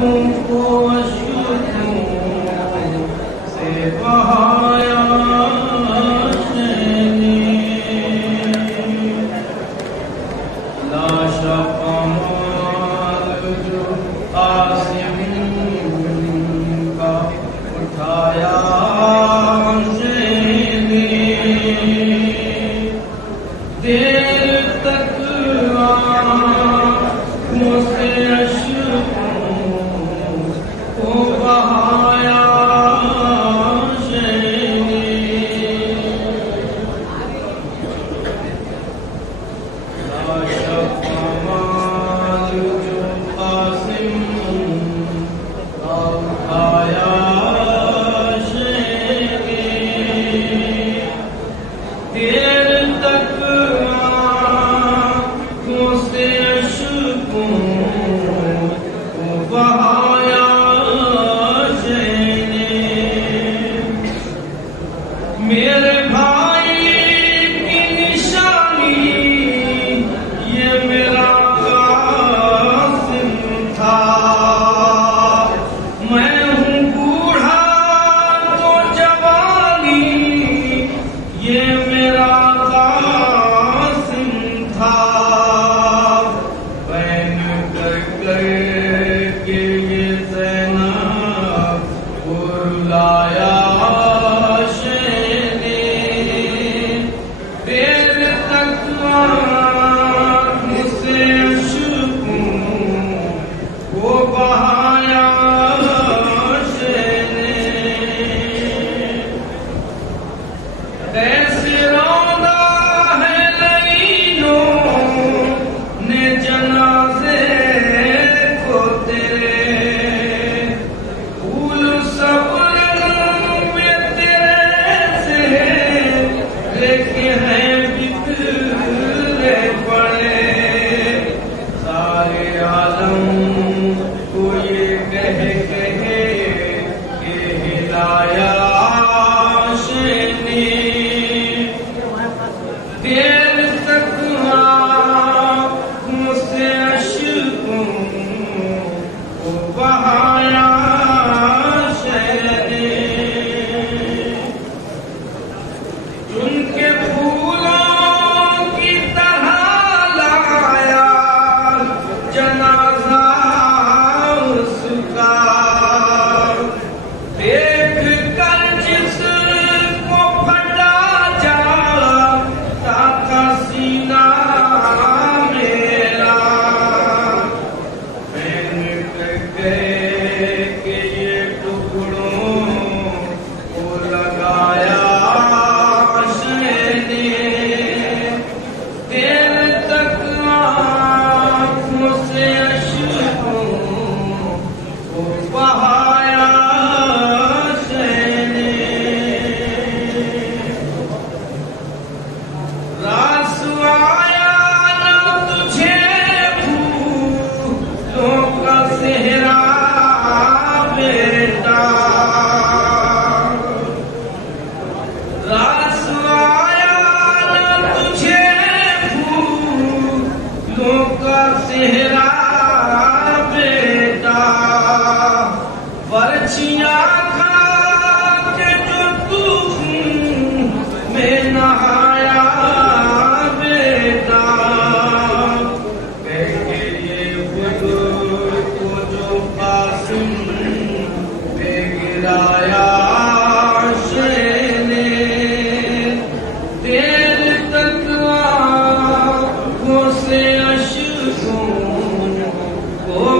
کو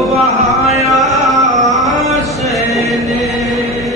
بہایا سے نے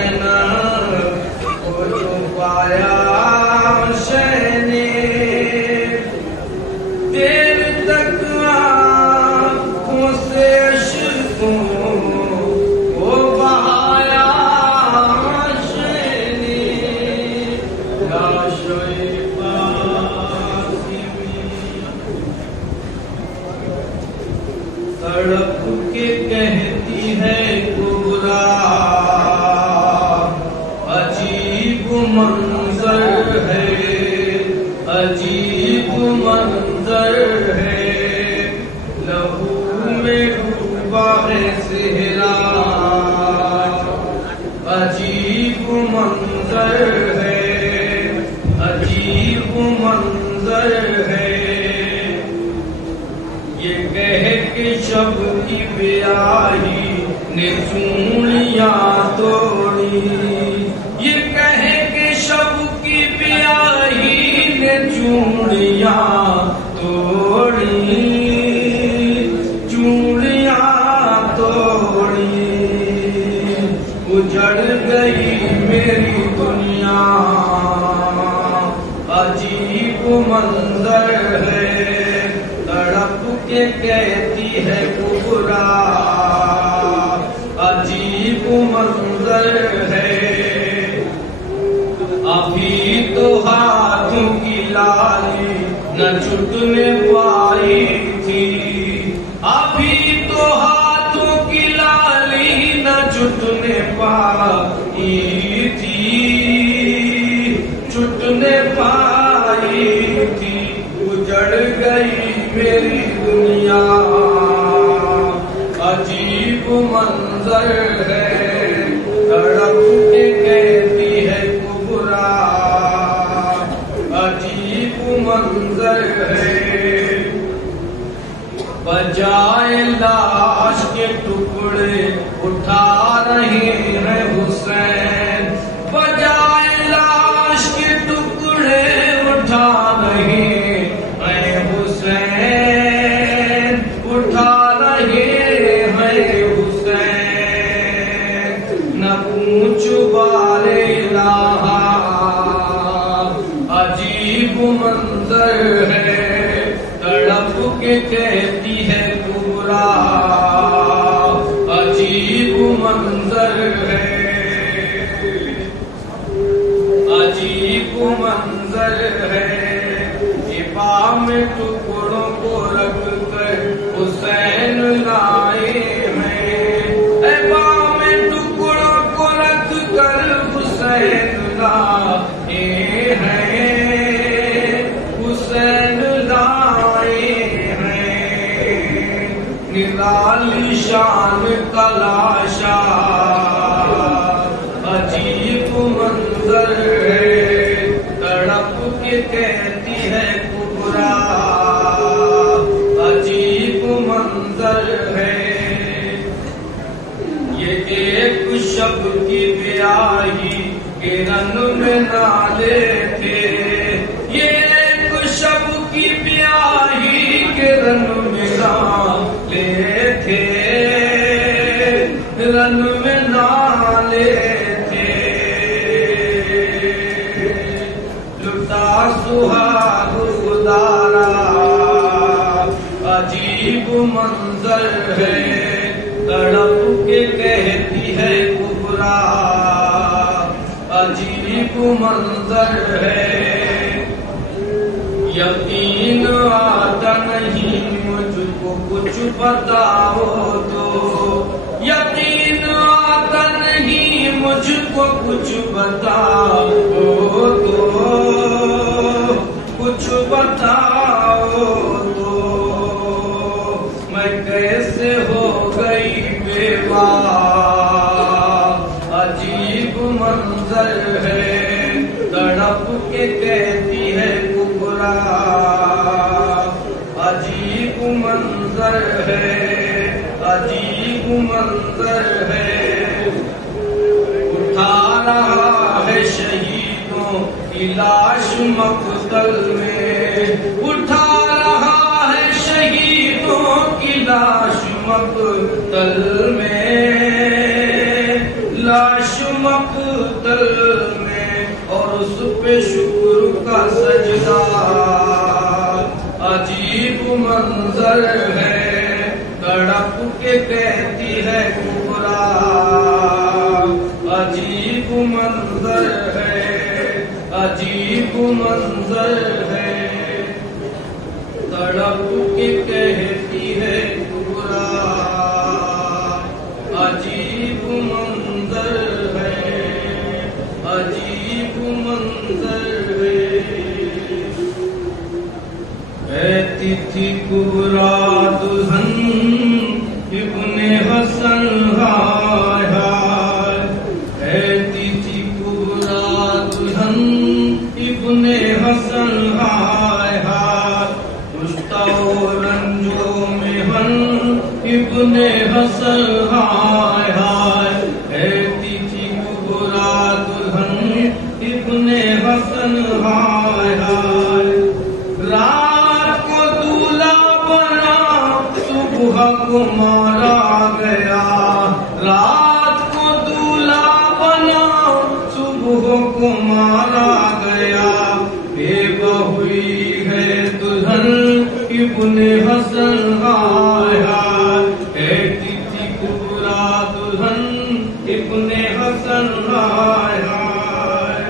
حسین کو چھپایا شہ نے دیر تک آنکھوں سے اشکوں کو بہایا شہ نے لاش تڑپ کے کہتی ہے کبرا عجیب منظر ہے عجیب منظر ہے لہو میں ڈوبا ہے صحرا عجیب منظر ہے عجیب منظر ہے یہ کہہ کے شب کی بیاہی نے چوڑیاں توڑی یہ کہہ کے شب کی بیاہی نے چوڑیاں توڑی چوڑیاں توڑی اجڑ گئی میری دنیا عجیب منظر ہے تڑپ کے کہتی ہے کبرا عجیب منظر ہے ابھی تو ہاتھوں کی لالی نہ چھٹنے پائی تھی ابھی تو ہاتھوں کی لالی نہ چھٹنے پائی تھی چھٹنے پائی تھی اجڑ گئی میری دنیا عجیب منظر ہے تڑپ کے کہتی ہے کبرا عجیب منظر ہے بجائے لاش کے ٹکڑے اٹھا رہے ہیں حسین بجائے لاش کے ٹکڑے اٹھا رہے ہیں حسین اٹھا رہے ہیں حسین نہ پوچھ بارے الہ عجیب منظر ہے تڑپ کے کہتی ہے کبرا عجیب منظر ہے عجیب منظر ہے بام ٹکڑوں کو رکھ کر حسین لائے ہیں بام ٹکڑوں کو رکھ کر حسین لائے ہیں حسین لائے ہیں نرالی شان کا لاشا عجیب منظر ہے تڑپ کے کہتی ہے عجیب منظر ہے یہ ایک شب کی بیاہی کے رن میں نالے تھے یہ ایک شب کی بیاہی کے رن میں نالے تھے رن میں نالے تھے لٹا سہاگ گزارا عجیب منظر ہے تڑپ کے کہتی ہے کبرا عجیب منظر ہے یقین آتا نہیں مجھ کو کچھ بتاؤ تو یقین آتا نہیں مجھ کو کچھ بتاؤ تو کچھ بتاؤ تو میں کیسے ہو گئی بیوہ عجیب منظر ہے تڑپ کے کہتی ہے کبرا عجیب منظر ہے عجیب منظر ہے اٹھا رہا ہے شہیدوں کی لاش مقتل میں اٹھا رہا ہے شہیدوں کی لاش مقتل میں لاش مقتل تل میں اور اس پہ شکر کا سجدہ. عجیب منظر ہے تڑپ کے کہتی ہے کبرا. عجیب منظر ہے عجیب منظر ہے تڑپ کے کہتی ہے کبرا. عجیب منظر ہے عجیب منظر ہے. کہتی تھی کبرا دلہن ابن حسن ہائے ہائے. کہتی تھی کبرا دلہن ابن حسن ہائے ہائے. کشتہ و رنجو میں ہن ابن حسن ہائے ہائے. کہتی تھی کبرا دلہن ابن حسن ہائے ہائے. رات کو دولہا بنا صبح کو مارا گیا. رات کو دولہا بنا صبح کو مارا گیا. بے ہوئی ہے دلہن ابن حسن ہائے ہائے. کہتی تھی کبرا دلہن ابن حسن ہائے ہائے.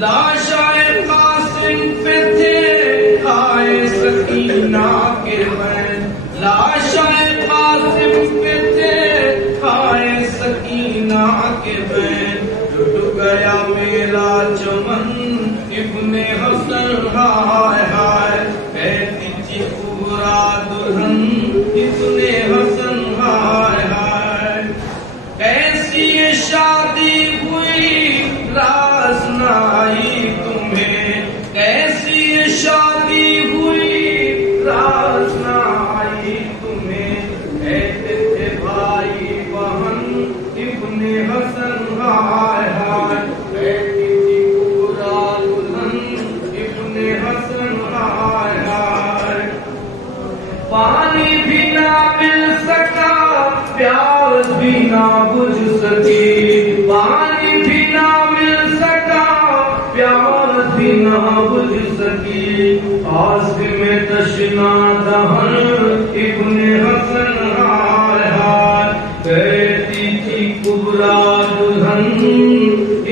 لاشائے قاسم پہ تھے آئے سکینہ کے بین. لاشائے قاسم پہ تھے آئے سکینہ کے بین. ٹوٹ گیا میرا چمن ابن حسن ہائے ہائے. کہتی تھی کبرا دلہن ابن حسن ہائے ہائے. ایسی یہ شادی ہوئی راز نہ آئی تمہیں. ایسی یہ شادی ہوئی راز نہ آئی تمہیں. کہتے تھے بھائی بہن ابن حسن ہائے ہائے. کہتی تھی کبرا دلہن ابن حسن ہائے ہائے. پانی بھی نہ مل سکا پیاس بھی نہ بجھ سکی. پانی بھی نہ مل سکا پیاس بھی نہ بجھ سکی. آس میں تشنا دہن ابن حسن ہائے ہائے. کہتی تھی کبرا دلہن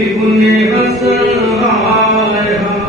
ابن حسن ہائے ہائے.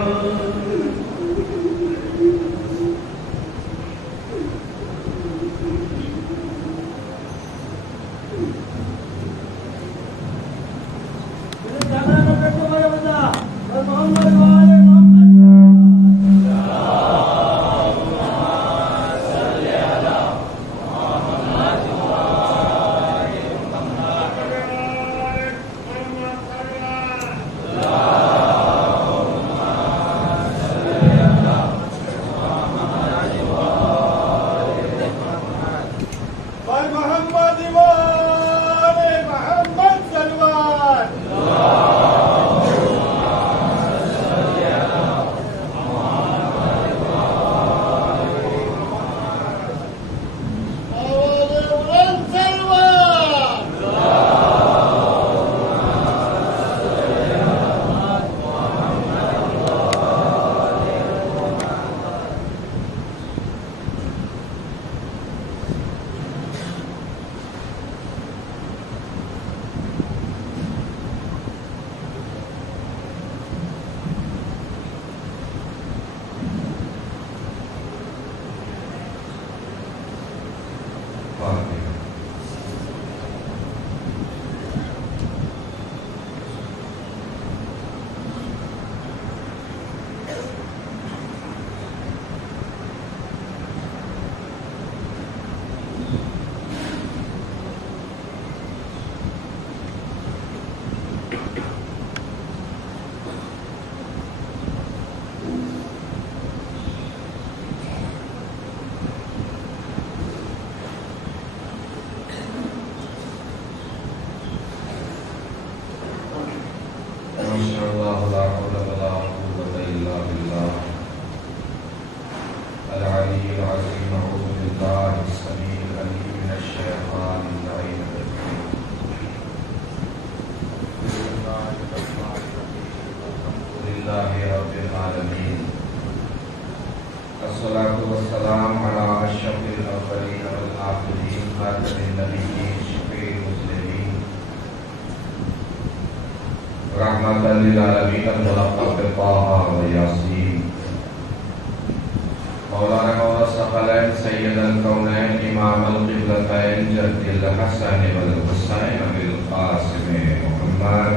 لله رب العالمين والصلاة والسلام على أشرف الأولين والآخرين خاتم النبيين شفيع المسلمين رحمة للعالمين الملقب بطه وياسين مولانا مولا الثقلين سيد الكونين إمام القبلتين جد الحسن والحسين بالقاسم محمد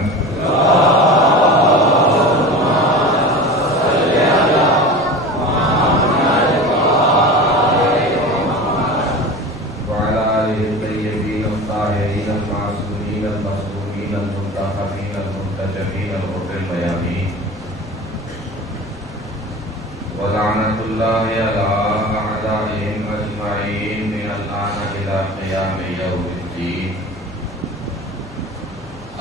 وعلى آله الطيبين الطاهرين المعصومين المصدومين المنتخبين المنتجبين الغر الميامين ولعنة الله على أعدائهم أجمعين من الآن إلى قيام يوم الدين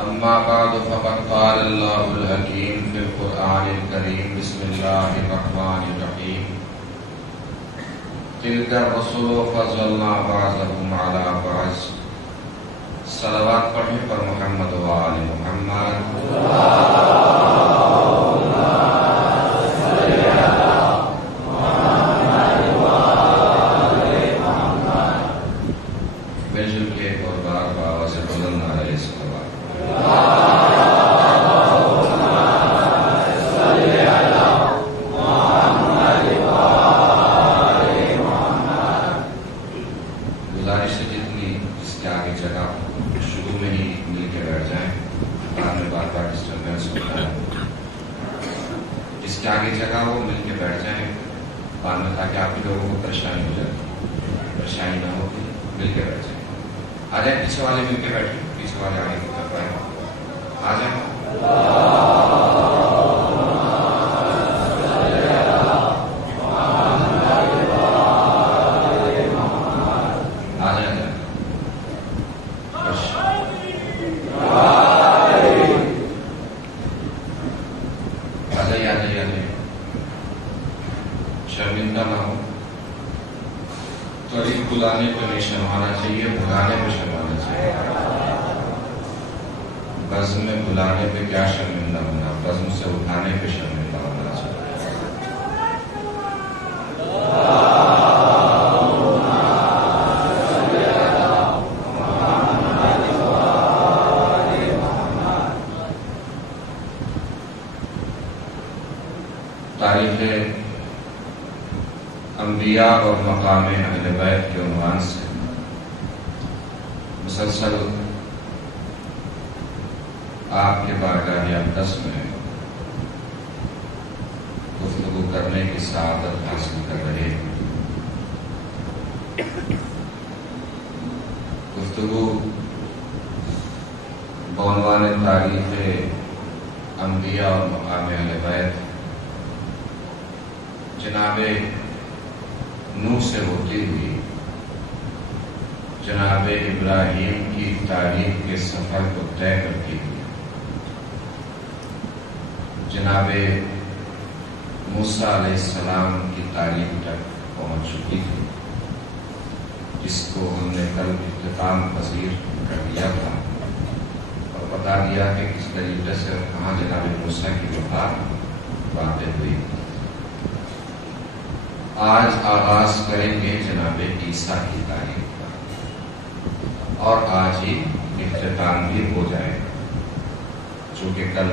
أما بعد فقد قال الله الحكيم في القرآن الكريم بسم الله الرحمن الرحيم تلك الرسل فضلنا بعضهم على بعض صلوات پڑھیں پر محمد و آل محمد شرمندہ نہ ہو. قریب بلانے پہ نہیں شرمانا چاہیے، بلانے پہ شرمانا چاہیے. بزم میں بلانے پہ کیا شرمندہ ہونا، بزم سے اٹھانے پہ شرمندہ ہونا چاہیے. تاریخ انبیاء اور مقام اہل بیت کے عنوان سے مسلسل آپ کے بارگاہ اقدس میں گفتگو کرنے کی سعادت حاصل کر رہے ہیں. گفتگو بعنوان تاریخ انبیاء اور مقام اہل بیت جناب نوح سے ہوتی ہوئی جناب ابراہیم کی تاریخ کے سفر کو طے کرتی ہوئی جناب موسیٰ علیہ السلام کی تاریخ تک پہنچ چکی تھی، جس کو ہم نے کل اختتام پذیر کر دیا تھا اور بتا دیا کہ کس طریقے سے کہاں جناب موسیٰ کی وفات واقع ہوئی. آج آغاز کریں گے جناب عیسیٰ کی تاریخ کا اور آج ہی اختتام بھی ہو جائے گا، چونکہ کل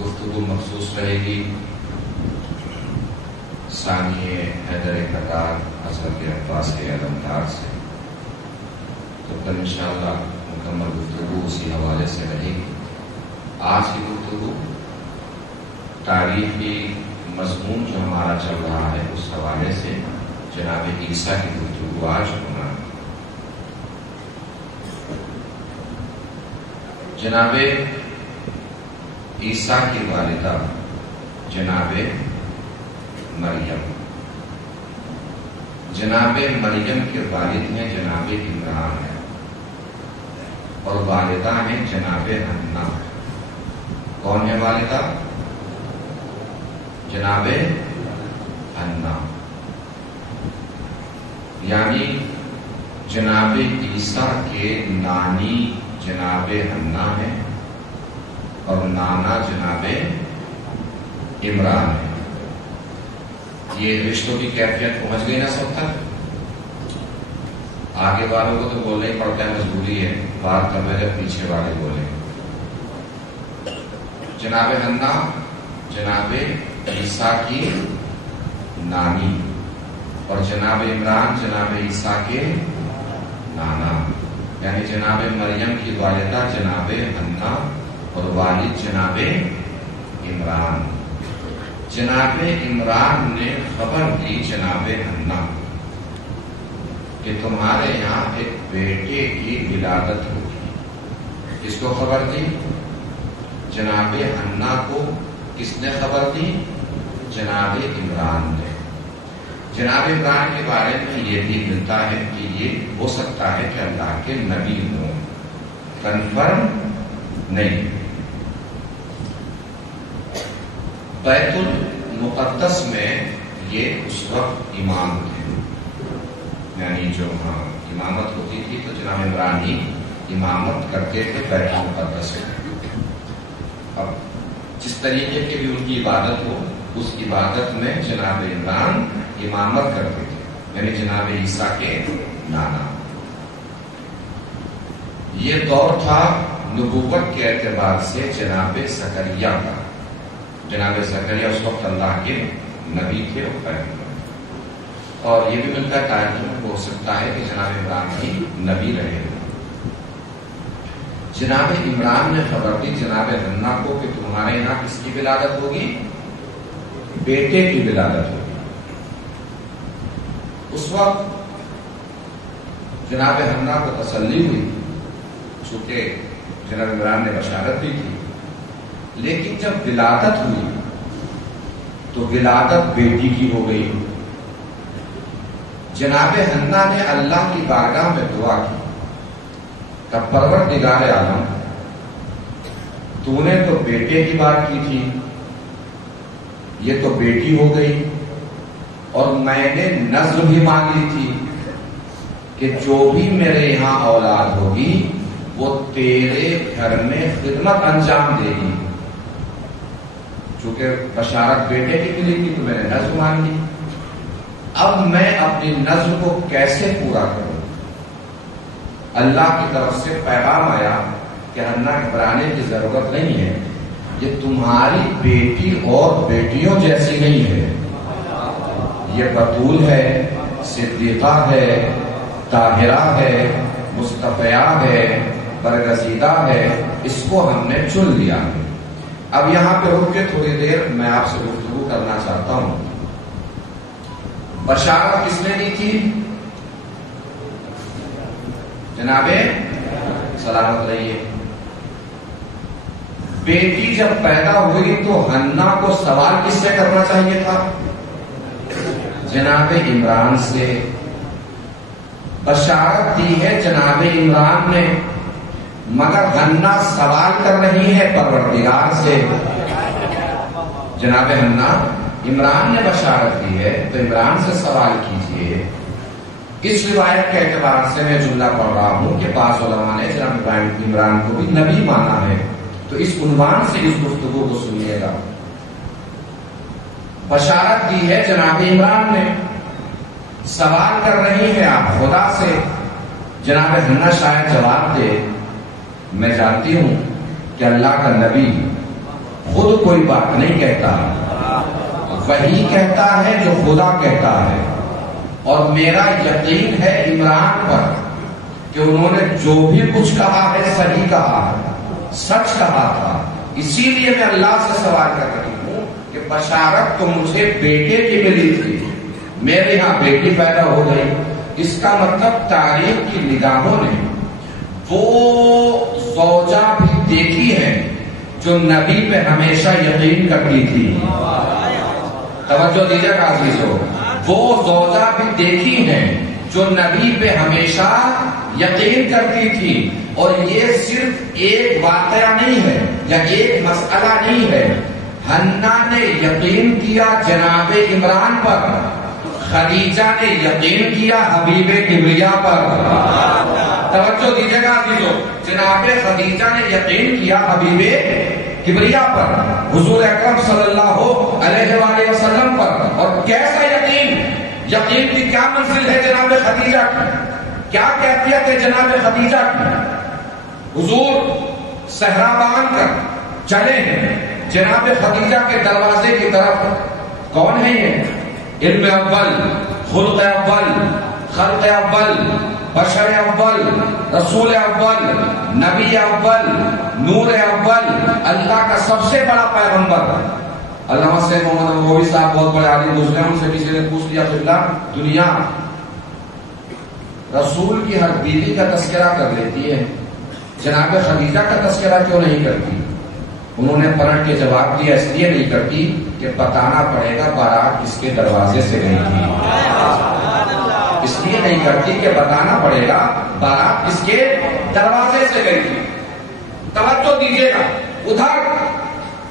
گفتگو مخصوص رہے گی ثانی حیدر قطار حضرت عباس کے علمدار سے. تو کل انشاءاللہ مکمل گفتگو اسی حوالے سے رہے گی. آج کی گفتگو تاریخی مضمون جو ہمارا چل رہا ہے اس حوالے سے جناب عیسیٰ کی گفتگو آج ہونا. جناب عیسیٰ کی والدہ جناب مریم، جناب مریم کے والد ہیں جناب عمران ہے اور والدہ ہیں جناب حنا. کون ہے والدہ؟ جناب حنا. یعنی جناب عیسیٰ کے نانی جناب حنا ہیں اور نانا جناب عمران ہے۔ یہ رشتوں کی کیفیت پہنچ گئی نا سب تک؟ آگے والوں کو تو بولنا ہی پڑتا ہے، مجبوری ہے، بات کر رہے جب پیچھے والے بولیں۔ جناب حنا جناب عیسیٰ کی نانی اور جناب عمران جناب عیسیٰ کے نانا، یعنی جناب مریم کی والدہ جناب حنا اور والد جناب عمران۔ جناب عمران نے خبر دی جناب حنا کہ تمہارے یہاں ایک بیٹے کی ولادت ہوگی۔ کس کو خبر دی؟ جناب حنا کو کس نے خبر دی؟ جناب عمران نے۔ جناب عمران کے بارے میں یہ بھی ملتا ہے کہ یہ ہو سکتا ہے کہ اللہ کے نبی ہوں، کنفرم نہیں۔ بیت المقدس میں یہ اس وقت امام تھے، یعنی جو امامت ہوتی تھی تو جناب عمران ہی امامت کرتے تھے بیت المقدس میں۔ اب جس طریقے کی بھی ان کی عبادت ہو، اس عبادت میں جناب عمران امامت کرتے تھے، یعنی جناب عیسیٰ کے نانا۔ یہ دور تھا نبوت کے اعتبار سے جناب زکریا کا۔ جناب زکریا اس وقت اللہ کے نبی تھے اور پیغمبر، اور یہ بھی ملتا ہے تاریخ ہو سکتا ہے کہ جناب عمران ہی نبی رہے۔ جناب عمران نے خبر دی جناب حنا کو کہ تمہارے یہاں کس کی ولادت ہوگی؟ بیٹے کی ولادت ہوگی۔ اس وقت جناب حنا کو تسلی ہوئی، چونکہ جناب عمران نے بشارت دی تھی، لیکن جب ولادت ہوئی تو ولادت بیٹی کی ہو گئی۔ جناب حنا نے اللہ کی بارگاہ میں دعا کی کہ پروردگار عالم، تو نے تو بیٹے کی بات کی تھی، یہ تو بیٹی ہو گئی، اور میں نے نذر بھی مانگی تھی کہ جو بھی میرے یہاں اولاد ہوگی وہ تیرے گھر میں خدمت انجام دے گی۔ چونکہ بشارت بیٹے کی ملی تھی تو میں نے نذر مانگی، اب میں اپنی نذر کو کیسے پورا کروں؟ اللہ کی طرف سے پیغام آیا کہ حنا گھبرانے کی ضرورت نہیں ہے، یہ تمہاری بیٹی اور بیٹیوں جیسی نہیں ہے، یہ بطول ہے، صدیقہ ہے، طاہرہ ہے، مصطفیہ ہے، برگزیدہ ہے، اس کو ہم نے چن لیا ہے۔ اب یہاں پہ رک کے تھوڑی دیر میں آپ سے گفتگو کرنا چاہتا ہوں۔ بشارت کس نے دی تھی؟ جناب سلامت رہیے۔ بیٹی جب پیدا ہوئی تو حنا کو سوال کس سے کرنا چاہیے تھا؟ جناب عمران سے۔ بشارت دی ہے جناب عمران نے، مگر حنا سوال کر رہی ہے پروردگار سے۔ جناب حنا، عمران نے بشارت دی ہے تو عمران سے سوال کیجئے۔ اس روایت کے اعتبار سے میں جملہ پڑھ رہا ہوں کہ بعض علماء نے جناب عمران کو بھی نبی مانا ہے، تو اس عنوان سے اس گفتگو کو سنیے گا۔ بشارت دی ہے جناب عمران نے، سوال کر رہی ہے آپ خدا سے۔ جناب حنا شاید جواب دے، میں جانتی ہوں کہ اللہ کا نبی خود کوئی بات نہیں کہتا، وہی کہتا ہے جو خدا کہتا ہے، اور میرا یقین ہے عمران پر کہ انہوں نے جو بھی کچھ کہا ہے صحیح کہا ہے، سچ کہا تھا۔ اسی لیے میں اللہ سے سوال کر رہی ہوں کہ بشارت تو مجھے بیٹے کی ملی تھی، میرے یہاں بیٹی پیدا ہو گئی۔ اس کا مطلب تاریخ کی نگاہوں نے وہ زوجہ بھی دیکھی ہے جو نبی پہ ہمیشہ یقین کرتی تھی۔ توجہ دیجیے گا عزیزو، وہ زوجہ بھی دیکھی ہے جو نبی پہ ہمیشہ یقین کرتی تھی، اور یہ صرف ایک واقعہ نہیں ہے یا ایک مسئلہ نہیں ہے۔ حنا نے یقین کیا جناب عمران پر، خدیجہ نے یقین کیا حبیب کبریا پر۔ توجہ دیجیے گا عزیزو، جناب خدیجہ نے یقین کیا حبیب کبریا پر، حضور اکرم صلی اللہ علیہ وآلہ وسلم پر. اور کیسا یقین کی کیا منزل ہے جناب خدیجہ کی، کیا کیفیت ہے جناب خدیجہ کی. حضور صحرا باندھ کر چلے ہیں جناب خدیجہ کے دروازے کی طرف. کون ہے یہ؟ علم اول، خلق اول، خلق اول، بشر اول، رسول اول، نبی اول، نور اول، اللہ کا سب سے بڑا پیغمبر. علامہ سے محمد نبوی صاحب بہت بڑے عالم گزرے، ان سے کسی نے پوچھ لیا قبلہ دنیا رسول کی ہر بیوی کا تذکرہ کر لیتی ہے، جناب خدیجہ کا تذکرہ کیوں نہیں کرتی؟ انہوں نے پلٹ کے جواب دیا اس لیے نہیں کرتی کہ بتانا پڑے گا بارات کس کے دروازے سے گئی تھی. اس لیے نہیں کرتی کہ بتانا پڑے گا بارات کس کے دروازے سے گئی تھی. توجہ دیجیے گا، ادھر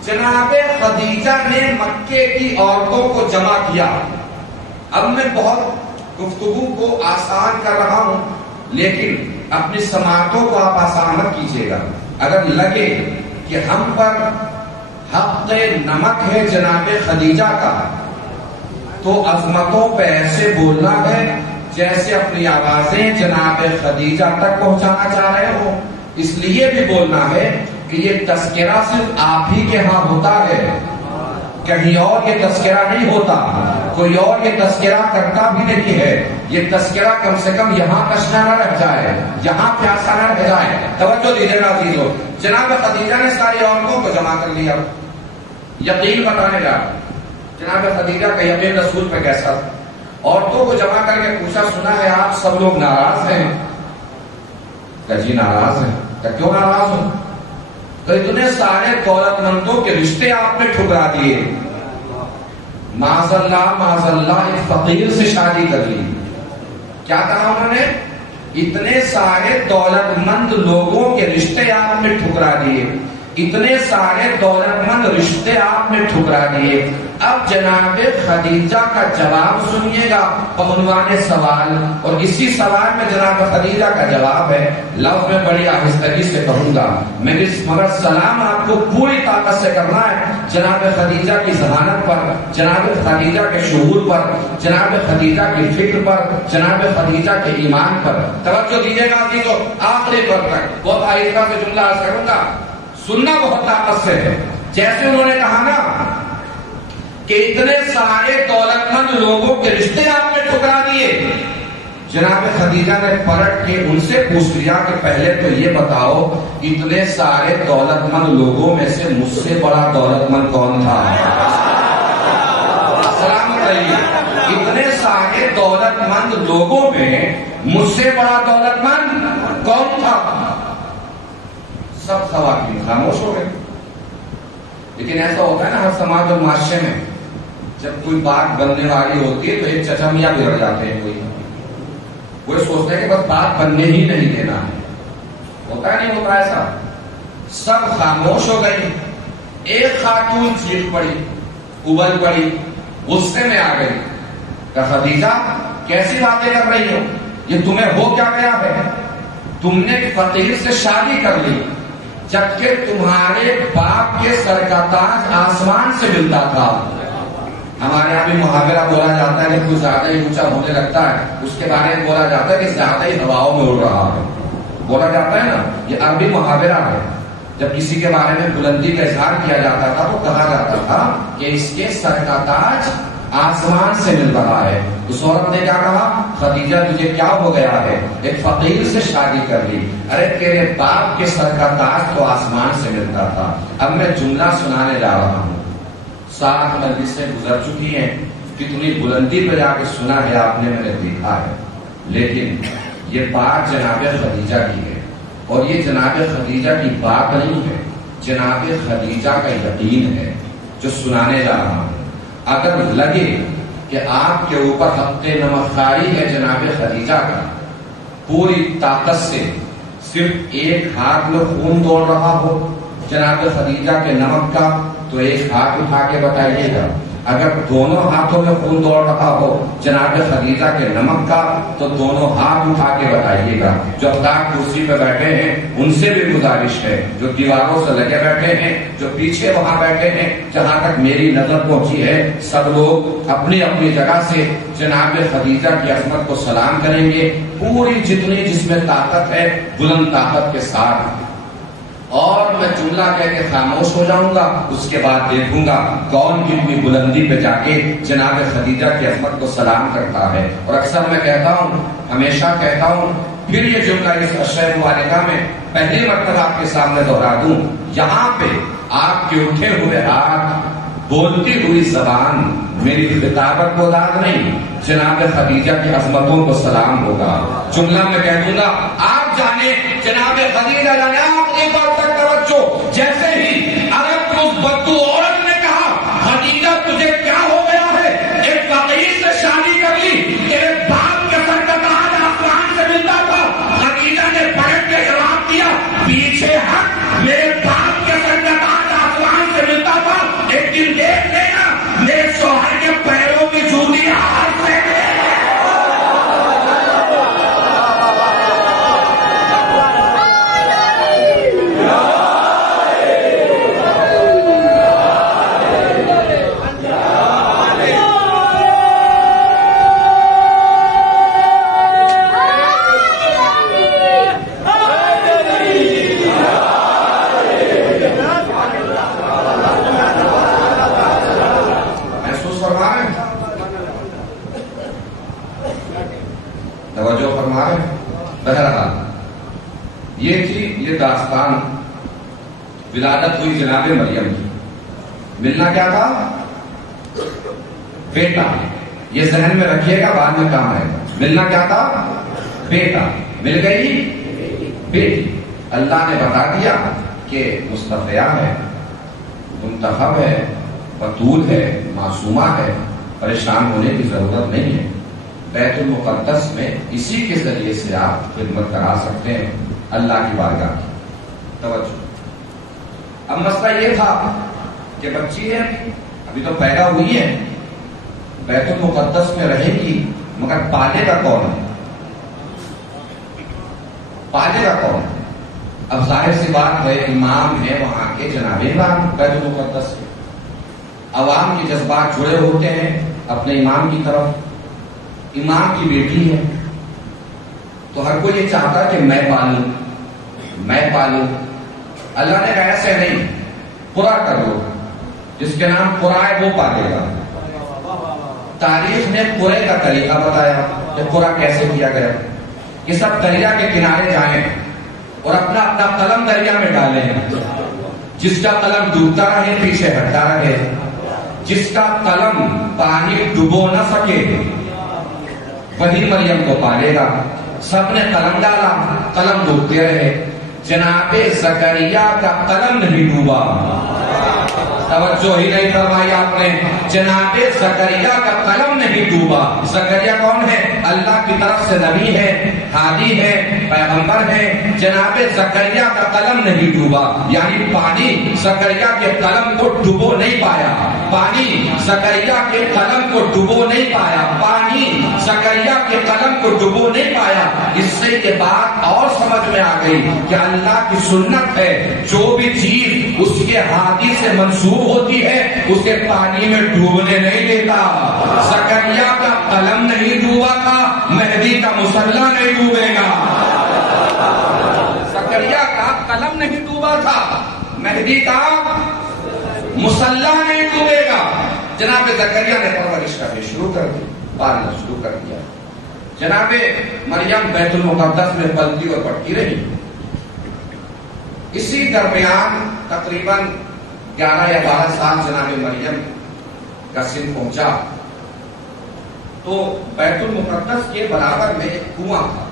جناب خدیجہ نے مکے کی عورتوں کو جمع کیا. اب میں بہت گفتگو کو آسان کر رہا ہوں، لیکن اپنی سماعتوں کو آپ آسان مت کیجیے گا. اگر لگے کہ ہم پر حق نمک ہے جناب خدیجہ کا، تو عظمتوں پہ ایسے بولنا ہے جیسے اپنی آوازیں جناب خدیجہ تک پہنچانا چاہ رہے ہو. اس لیے بھی بولنا ہے کہ یہ تذکرہ صرف آپ ہی کے ہاں ہوتا ہے، کہیں اور یہ تذکرہ نہیں ہوتا، کوئی اور یہ تذکرہ کرتا بھی نہیں ہے. یہ تذکرہ کم سے کم یہاں کشنا نہ رہ جائے، یہاں پیاسا نہ رہ جائے. توجہ دیجیے گا عزیزو، جناب خدیجہ نے ساری عورتوں کو جمع کر لیا. یقین بتانے لگا جناب خدیجہ کا یقین رسول پہ کیسا. عورتوں کو جمع کر کے پوچھا، سنا ہے آپ سب لوگ ناراض ہیں؟ کہ جی ناراض ہیں. کہ کیوں ناراض ہوں؟ کہ اتنے سارے دولت مندوں کے رشتے آپ نے ٹھکرا دیے. معاذ اللہ ایک فقیر سے شادی کر لی. کیا کہا انہوں نے؟ اتنے سارے دولت مند لوگوں کے رشتے آپ نے ٹھکرا دیے، اتنے سارے دولت مند رشتے آپ نے ٹھکرا دیے. اب جناب خدیجہ کا جواب سنیے گا بعنوان سوال، اور اسی سوال میں جناب خدیجہ کا جواب ہے. لفظ میں بڑی آہستگی سے کہوں گا، مگر سلام آپ کو پوری طاقت سے کرنا ہے جناب خدیجہ کی ذہانت پر، جناب خدیجہ کے شعور پر، جناب خدیجہ کی فکر پر، جناب خدیجہ کے ایمان پر. توجہ دیجیے گا عزیزو، آخری پر تک بہت آہستہ سے جملہ عرض کروں گا، سننا بہت طاقت سے ہے. جیسے انہوں نے کہا نا کہ اتنے سارے دولت مند لوگوں کے رشتے آپ نے ٹھکرا دیے، جناب خدیجہ نے پلٹ کے ان سے پوچھ لیا کہ پہلے تو یہ بتاؤ اتنے سارے دولت مند لوگوں میں سے مجھ سے بڑا دولت مند کون تھا؟ سلامت رہیے. اتنے سارے دولت مند لوگوں میں مجھ سے بڑا دولت مند کون تھا؟ سب خواتین خاموش ہو گئے. لیکن ایسا ہوتا ہے نا ہر سماج اور معاشرے میں، جب کوئی بات بننے والی ہوتی ہے تو ایک چچا میاں بگڑ جاتے ہیں. کوئی سوچتا ہے کہ بس بات بننے ہی نہیں دینا ہے. ہوتا ہے نہیں ہوتا ایسا؟ سب خاموش ہو گئی. ایک خاتون چیخ پڑی، ابل پڑی، غصے میں آ گئی کہ خدیجہ کیسی باتیں کر رہی ہو؟ یہ تمہیں ہو کیا گیا ہے؟ تم نے فقیر سے شادی کر لی، جبکہ تمہارے باپ کے سر کا تاج آسمان سے ملتا تھا. ہمارے یہاں بھی محاورہ بولا جاتا ہے کہ کچھ زیادہ ہی اونچا ہونے لگتا ہے، اس کے بارے میں بولا جاتا ہے کہ زیادہ ہی ہواؤں میں اڑ رہا ہے. بولا جاتا ہے نا، یہ عربی محاورہ ہے. جب کسی کے بارے میں بلندی کا اظہار کیا جاتا تھا تو کہا جاتا تھا کہ اس کے سر کا تاج آسمان سے مل رہا ہے. اس عورت نے کیا کہا؟ خدیجہ تجھے کیا ہو گیا ہے؟ ایک فقیر سے شادی کر لی. ارے تیرے باپ کے سر کا تاج تو آسمان سے ملتا تھا. اب میں جملہ سنانے جا رہا ہوں. 7 مجلسیں گزر چکی ہیں، کتنی بلندی پہ جا کے سنا ہے آپ نے، میں نے دیکھا ہے. لیکن یہ بات جناب خدیجہ کی ہے، اور یہ جناب خدیجہ کی بات نہیں ہے، جناب خدیجہ کا یقین ہے جو سنانے جا رہا ہوں. اگر لگے کہ آپ کے اوپر حق نمک خاری ہے جناب خدیجہ کا، پوری طاقت سے صرف ایک ہاتھ میں خون دوڑ رہا ہو جناب خدیجہ کے نمک کا، تو ایک ہاتھ اٹھا کے بتائیے گا. اگر دونوں ہاتھوں میں خون دوڑ رہا ہو جناب خدیجہ کے نمک کا تو دونوں ہاتھ اٹھا کے بتائیے گا. جو افطار کرسی پہ بیٹھے ہیں ان سے بھی گزارش ہے, جو دیواروں سے لگے بیٹھے ہیں, جو پیچھے وہاں بیٹھے ہیں, جہاں تک میری نظر پہنچی ہے سب لوگ اپنی اپنی جگہ سے جناب خدیجہ کی عظمت کو سلام کریں گے پوری جتنی جس میں طاقت ہے بلند طاقت کے ساتھ. اور میں جملہ کہہ کے خاموش ہو جاؤں گا, اس کے بعد دیکھوں گا کون کتنی بلندی پہ جا کے جناب خدیجہ کی عظمت کو سلام کرتا ہے. اور اکثر میں کہتا ہوں, ہمیشہ کہتا ہوں, پھر یہ جملہ اس اشعار مبارکہ میں پہلی مرتبہ آپ کے سامنے دہرا دوں, یہاں پہ آپ کے اٹھے ہوئے ہاتھ, بولتی ہوئی زبان, میری خطابت کو یاد نہیں, جناب خدیجہ کی عظمتوں کو سلام ہوگا. جملہ میں کہہ دوں گا, آپ جانے جناب خدیجہ جانے. آپ ایک بات تک توجہ, جیسے ہی عرب کی اس بدو عورت نے کہا خدیجہ تجھے کیا ہو گیا ہے, ایک فقیر سے شادی کر لی, تیرے باپ کے سر کا تاج آسمان سے ملتا تھا. خدیجہ نے پلٹ کے جواب دیا, پیچھے ہٹ, میرے باپ کے سر کا تاج آسمان سے ملتا تھا, ایک دن دیکھ لینا میرے شوہر کے پیروں کی جوتی ہاتھ سے. یہ داستان ولادت ہوئی جناب مریم کی. ملنا کیا تھا؟ بیٹا. یہ ذہن میں رکھیے گا, بعد میں کام آئے گا. ملنا کیا تھا؟ بیٹا. مل گئی بیٹی. اللہ نے بتا دیا کہ مصطفیہ ہے, منتخب ہے, بطول ہے, معصومہ ہے, پریشان ہونے کی ضرورت نہیں ہے. بیت المقدس میں اسی کے ذریعے سے آپ خدمت کرا سکتے ہیں اللہ کی بارگاہ کی. توجہ, اب مسئلہ یہ تھا کہ بچی ہے, ابھی تو پیدا ہوئی ہے, بیت المقدس میں رہے گی, مگر پالے گا کون ہے؟ پالے گا کون ہے؟ اب ظاہر سی بات ہے, امام ہے وہاں کے جناب امام بیت المقدس کے. عوام کے جذبات جڑے ہوتے ہیں اپنے امام کی طرف. امام کی بیٹی ہے تو ہر کوئی یہ چاہتا کہ میں پالوں, میں پالوں. اللہ نے کہا ایسے نہیں, پورا کر لو, جس کے نام پورا ہے وہ پالے گا. تاریخ نے پورے کا طریقہ بتایا کہ پورا کیسے کیا گیا, کہ سب دریا کے کنارے جائیں اور اپنا اپنا قلم دریا میں ڈالیں. جس کا قلم ڈوبتا رہے پیچھے ہٹتا رہے, جس کا قلم پانی ڈبو نہ سکے وہی مریم کو پالے گا. سب نے قلم ڈالا, قلم ڈوبتے رہے. جناب زکریا کا قلم نہیں ڈوبا. توجہ ہی نہیں فرمائی آپ نے. جناب زکریا کا قلم نہیں ڈوبا. زکریا کون ہے؟ اللہ کی طرف سے نبی ہے, ہادی ہے, پیغمبر ہے. جناب زکریا کا قلم نہیں ڈوبا, یعنی پانی زکریا کے قلم کو ڈبو نہیں پایا. پانی زکریا کے قلم کو ڈبو نہیں پایا. پانی زکریا کے قلم کو ڈبو نہیں پایا. اس سے یہ بات اور سمجھ میں آ گئی کہ اللہ کی سنت ہے, جو بھی چیز اس کے ہادی سے منسوب ہوتی ہے اسے پانی میں ڈوبنے نہیں دیتا. زکریا کا قلم نہیں ڈوبا تھا, مہدی کا مصلی نہیں ڈوبے گا. زکریا کا قلم نہیں ڈوبا تھا, مہدی کا مصلی نہیں ڈوبے گا. جناب زکریا نے پرورش کرنا شروع کر دی, پالنا شروع کر دیا. جناب مریم بیت المقدس میں پلتی اور بڑھتی رہی. اسی درمیان تقریباً 11 یا 12 سال جناب مریم کا سن پہنچا تو بیت المقدس کے برابر میں ایک کنواں تھا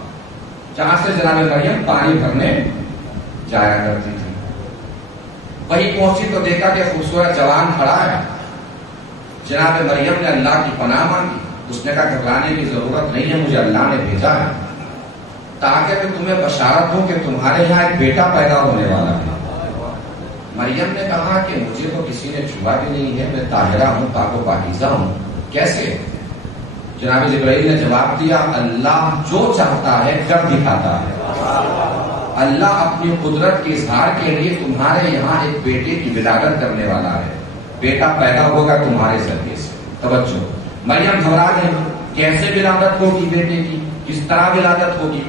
جہاں سے جناب مریم پانی بھرنے جایا کرتی تھی. وہیں پہنچی تو دیکھا کہ خوبصورت جوان کھڑا ہے. جناب مریم نے اللہ کی پناہ مانگی. اس نے کہا گھبرانے کی ضرورت نہیں ہے, مجھے اللہ نے بھیجا ہے تاکہ میں تمہیں بشارت ہوں کہ تمہارے یہاں ایک بیٹا پیدا ہونے والا ہے. مریم نے کہا کہ مجھے تو کسی نے چھوا بھی نہیں ہے، میں طاہرہ ہوں، پاک و پاکیزہ ہوں، کیسے؟ جناب جبرائیل نے جواب دیا، اللہ جو چاہتا ہے کر دکھاتا ہے۔ اللہ اپنی قدرت کے اظہار کے لیے تمہارے یہاں ایک بیٹے کی ولادت کرنے والا ہے، بیٹا پیدا ہوگا تمہارے ذریعے سے۔ توجہ، مریم گھبرا گئی، کیسے ولادت ہوگی بیٹے کی، کس طرح ولادت ہوگی؟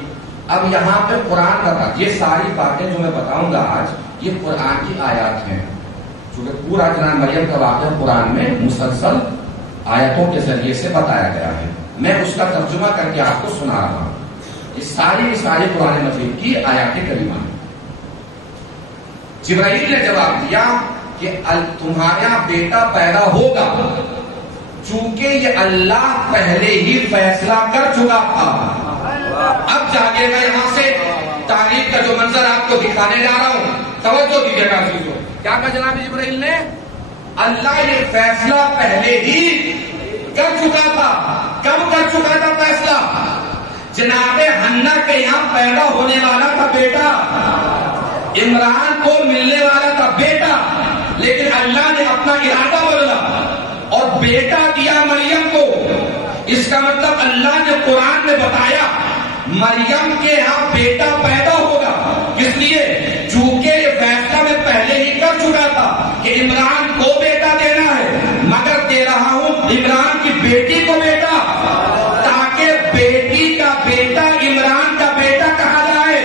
اب یہاں پہ قرآن بتا، یہ ساری باتیں جو میں بتاؤں گا آج، یہ قرآن کی آیات ہیں، چونکہ پورا جناب مریم کا واقعہ قرآن میں مسلسل آیتوں کے ذریعے سے بتایا گیا ہے، میں اس کا ترجمہ کر کے آپ کو سنا رہا ہوں۔ یہ ساری قرآن مجید کی آیات کریمہ۔ جبرائیل نے جواب دیا کہ تمہارا بیٹا پیدا ہوگا، چونکہ یہ اللہ پہلے ہی فیصلہ کر چکا تھا۔ اب جاگے گا یہاں سے تاریخ کا جو منظر آپ کو دکھانے جا رہا ہوں، توجہ دیجیے گا عزیزو۔ کیا کہا جناب جبرائیل نے؟ اللہ یہ فیصلہ پہلے ہی کر چکا تھا۔ کب کر چکا تھا فیصلہ؟ جناب حنا کے یہاں پیدا ہونے والا تھا بیٹا، عمران کو ملنے والا تھا بیٹا، لیکن اللہ نے اپنا ارادہ بدلا اور بیٹا دیا مریم کو۔ اس کا مطلب اللہ نے قرآن میں بتایا مریم کے یہاں بیٹا پیدا ہوگا، اس لیے چونکہ یہ فیصلہ میں پہلے ہی کر چکا تھا کہ عمران کو بیٹا دینا ہے، مگر دے رہا ہوں عمران کی بیٹی کو بیٹا، تاکہ بیٹی کا بیٹا عمران کا بیٹا کہا جائے۔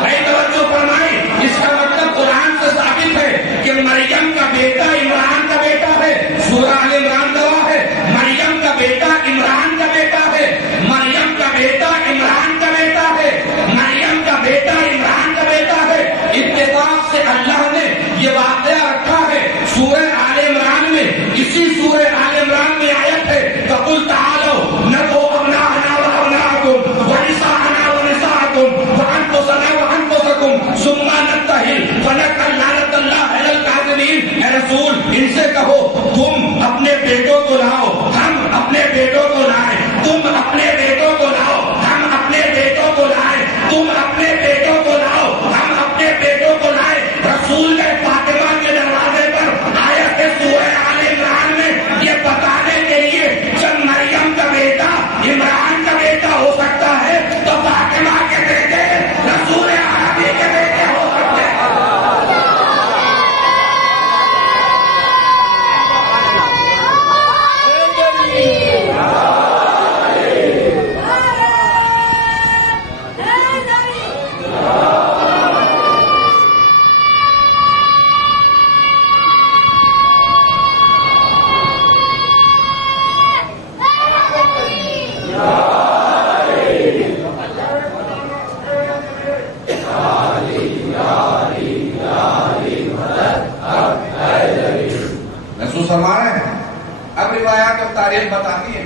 بھائی توجہ فرمائیں، اس کا مطلب قرآن سے ثابت ہے کہ مریم کا بیٹا عمران کا بیٹا ہے۔ سورہ آل عمران گواہ ہے، مریم کا بیٹا عمران کا بیٹا ہے، مریم کا بیٹا عمران کا بیٹا ہے، مریم کا بیٹا عمران کا بیٹا ہے۔ اتفاق سے اللہ نے یہ واقعہ رکھا ہے سورہ آل عمران میں، اسی سورہ آل عمران میں آیت ہے فَقُلْ تَعَالَوْا نَدْعُوا أَبْنَاءَنَا وَأَبْنَاءَكُمْ وَنِسَاءَنَا وَنِسَاءَكُمْ وَأَنفُسَنَا وَأَنفُسَكُمْ ثُمَّ نَبْتَهِلْ فَنَجْعَلْ لَعْنَتَ اللَّهِ عَلَى الْكَاذِبِينَ۔ اے رسول ان سے کہو تم اپنے بیٹوں کو لاؤ، ہم اپنے بیٹوں کو لائیں، تم اپنے بیٹوں کو لاؤ، ہم اپنے بیٹوں کو لائیں، تم اپنے بیٹوں کو لاؤ، ہم اپنے بیٹوں کو لائیں۔ رسول فاطمہ کے دروازے پر آیت سورہ آل عمران میں یہ بتانے کے لیے جب مریم کا بیٹا عمران کا بیٹا ہو سکتا ہے تو فاطمہ کے بیٹے رسول عربی کے بیٹے ہو سکتے ہیں۔ اب روایات اور تاریخ بتاتی ہے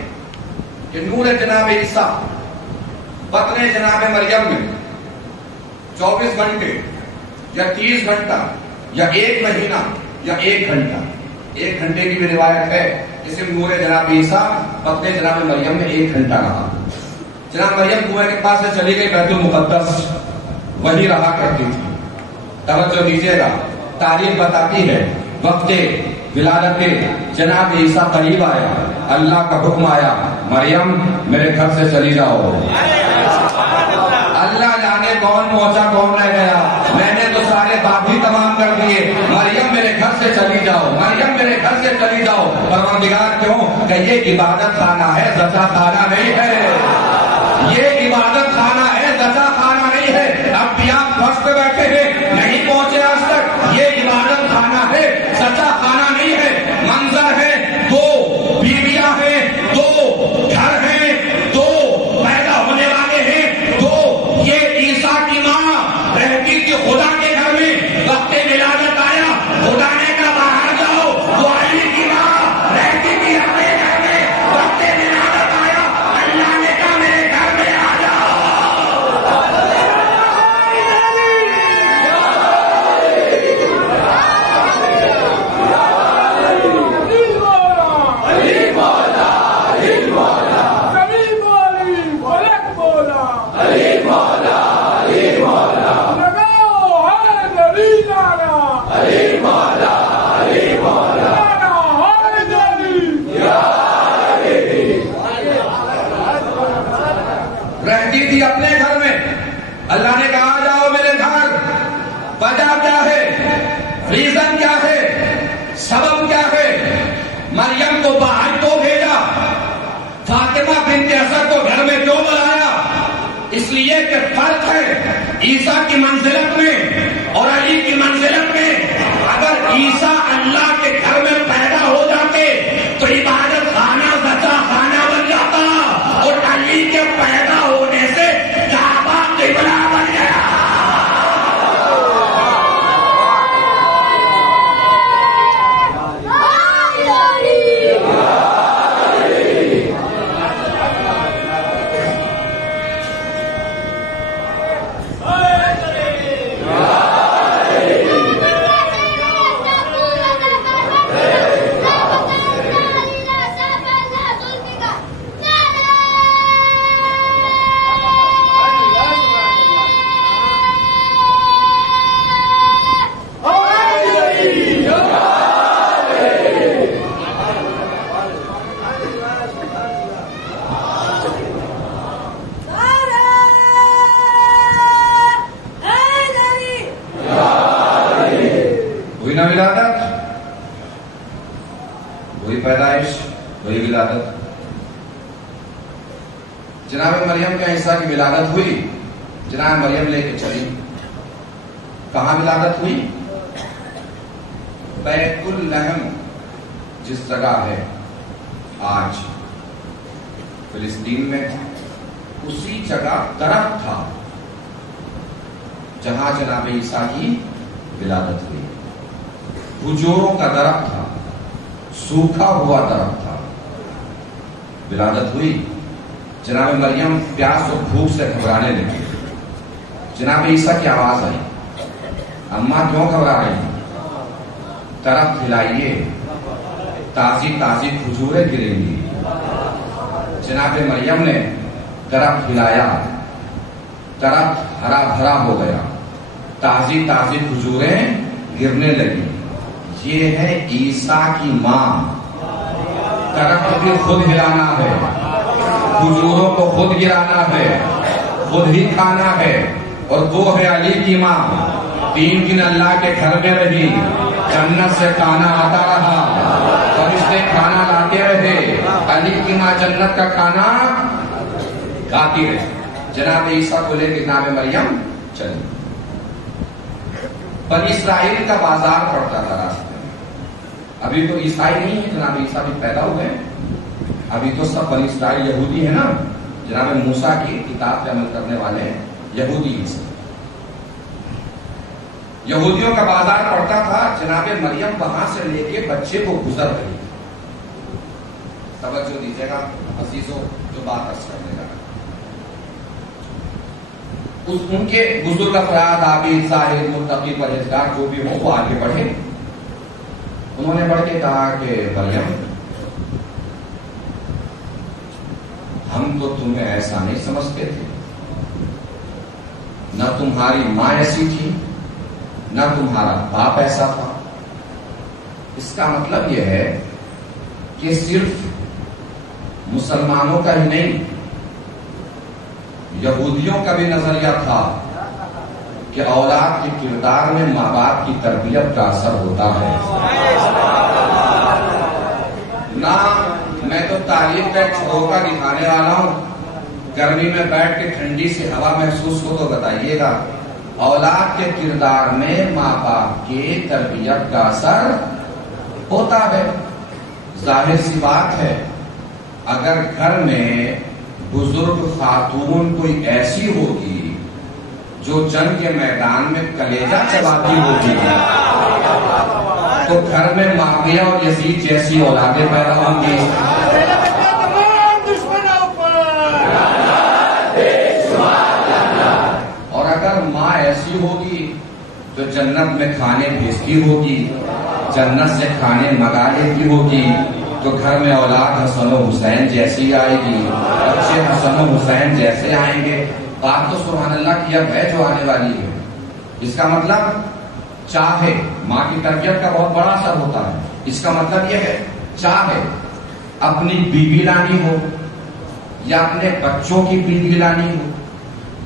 کہ نور جناب عیسیٰ بطن جناب مریم میں 24 گھنٹے یا 30 گھنٹہ یا 1 مہینہ یا 1 گھنٹہ، 1 گھنٹے کی بھی روایت ہے کہ صرف نور جناب عیسیٰ بطن جناب مریم میں 1 گھنٹہ رہا۔ جناب مریم کنویں کے پاس سے چلی گئی بیت المقدس، وہی رہا کرتی تھی۔ توجہ دیجیے گا، تاریخ بتاتی ہے وقت ولادت جناب عیسیٰ قریب آیا، اللہ کا حکم آیا مریم میرے گھر سے چلی جاؤ۔ اللہ جانے کون پہنچا کون رہ گیا، میں نے تو سارے بات ہی تمام کر دیے، مریم میرے گھر سے چلی جاؤ، مریم میرے گھر سے چلی جاؤ۔ پروردگار کیوں کہ یہ عبادت خانہ ہے، زچا خانہ نہیں ہے، یہ عبادت خانہ ہے، زچا خانہ نہیں ہے۔ انبیاء فرش پہ بیٹھے ہیں، نہیں پہنچے آج تک، یہ عبادت خانہ ہے، زچا خانہ نہیں ہے۔ منظر ہے، 2 بیویاں ہیں، 2 گھر ہیں، 2 پیدا ہونے والے ہیں، 2 یہ عیسیٰ کی ماں رہتی تھی خدا کے گھر میں، وقت ولادت آیا، خدا نے کہا باہر جاؤ، وہ علی کی ماں رہتی تھی اپنے گھر میں، وقت ولادت آیا، اللہ نے کہا میرے گھر میں آ جاؤ۔ رہتی تھی اپنے گھر میں. اللہ نے کہا جاؤ میرے گھر. وجہ کیا ہے؟ ریزن کیا ہے؟ سبب کیا ہے؟ مریم کو باہر کیوں بھیجا؟ فاطمہ بنت اسد کو گھر میں کیوں بلایا؟ اس لیے کہ فرق ہے عیسیٰ کی منزلت میں اور علی کی منزلت میں. اگر عیسیٰ اللہ کے گھر میں پیدا ہو جاتے تو عبادت خانہ زچا خانہ بن جاتا, اور علی کے پیدا ہونے سے کعبہ قبلہ بن گیا. جناب مریم کے عیسیٰ کی ولادت ہوئی. جناب مریم لے کے چلی. کہاں ولادت ہوئی؟ بیت اللحم جس جگہ ہے آج فلسطین میں, اسی جگہ درخت تھا جہاں جناب عیسیٰ کی ولادت ہوئی. کھجوروں کا درخت تھا, سوکھا ہوا درخت تھا. ولادت ہوئی. جناب مریم پیاس اور بھوک سے گھبرانے لگی. جناب عیسیٰ کی آواز آئی, اماں کیوں گھبرا رہی ہیں؟ درخت ہلائیے, تازی تازی کھجوریں گریں گی. جناب مریم نے درخت ہلایا, درخت ہرا بھرا ہو گیا, تازی تازی کھجوریں گرنے لگی. یہ ہے عیسیٰ کی ماں. درخت بھی خود ہلانا ہے, کھجوروں کو خود گرانا ہے, خود ہی کھانا ہے. اور وہ ہے علی کی ماں. 3 دن اللہ کے گھر میں رہی, جنت سے کھانا آتا رہا, فرشتے کھانا لاتے رہے. علی کی ماں جنت کا کھانا کھاتی رہی. جناب عیسیٰ کو لے کے جناب مریم چلی. بنی اسرائیل کا بازار پڑتا تھا راستے میں. ابھی تو عیسائی نہیں ہے, جناب عیسیٰ بھی پیدا ہوئے ہیں. ابھی تو سب بنی اسرائیل یہودی ہے نا. جناب موسیٰ کی کتاب پہ عمل کرنے والے ہیں یہودی ہی سے. یہودیوں کا بازار پڑتا تھا. جناب مریم وہاں سے لے کے بچے کو گزر رہی. توجہ دیجیے گا عزیزوں, جو بات عرض کرنے لگا. ان کے بزرگ افراد, عابد, زاہد, متقی, پرہیزگار جو بھی ہوں وہ آگے بڑھے. انہوں نے بڑھ کے کہا کہ مریم, ہم تو تمہیں ایسا نہیں سمجھتے تھے. نہ تمہاری ماں ایسی تھی, نہ تمہارا باپ ایسا تھا. اس کا مطلب یہ ہے کہ صرف مسلمانوں کا ہی نہیں, یہودیوں کا بھی نظریہ تھا کہ اولاد کے کردار میں ماں باپ کی تربیت کا اثر ہوتا ہے. نہ میں تو تعلیم کا ایک چھوکا دکھانے والا ہوں. گرمی میں بیٹھ کے ٹھنڈی سے ہوا محسوس ہو تو بتائیے گا. اولاد کے کردار میں ماں باپ کے تربیت کا اثر ہوتا ہے. ظاہر سی بات ہے, اگر گھر میں بزرگ خاتون کوئی ایسی ہوگی جو جنگ کے میدان میں کلیجہ چباتی ہوگی تو گھر میں معاویہ اور یزید جیسی اولادیں پیدا ہوں گی. اور اگر ماں ایسی ہوگی جو جنت میں کھانے بھیجتی ہوگی, جنت سے کھانے منگا لیتی ہوگی, تو گھر میں اولاد حسن و حسین جیسی آئے گی, بچے حسن و حسین جیسے آئیں گے. بات تو سبحان اللہ کی اب ہے جو آنے والی ہے. اس کا مطلب چاہے ماں کی تربیت کا بہت بڑا اثر ہوتا ہے. اس کا مطلب یہ ہے چاہے اپنی بیوی لانی ہو یا اپنے بچوں کی بیوی لانی ہو،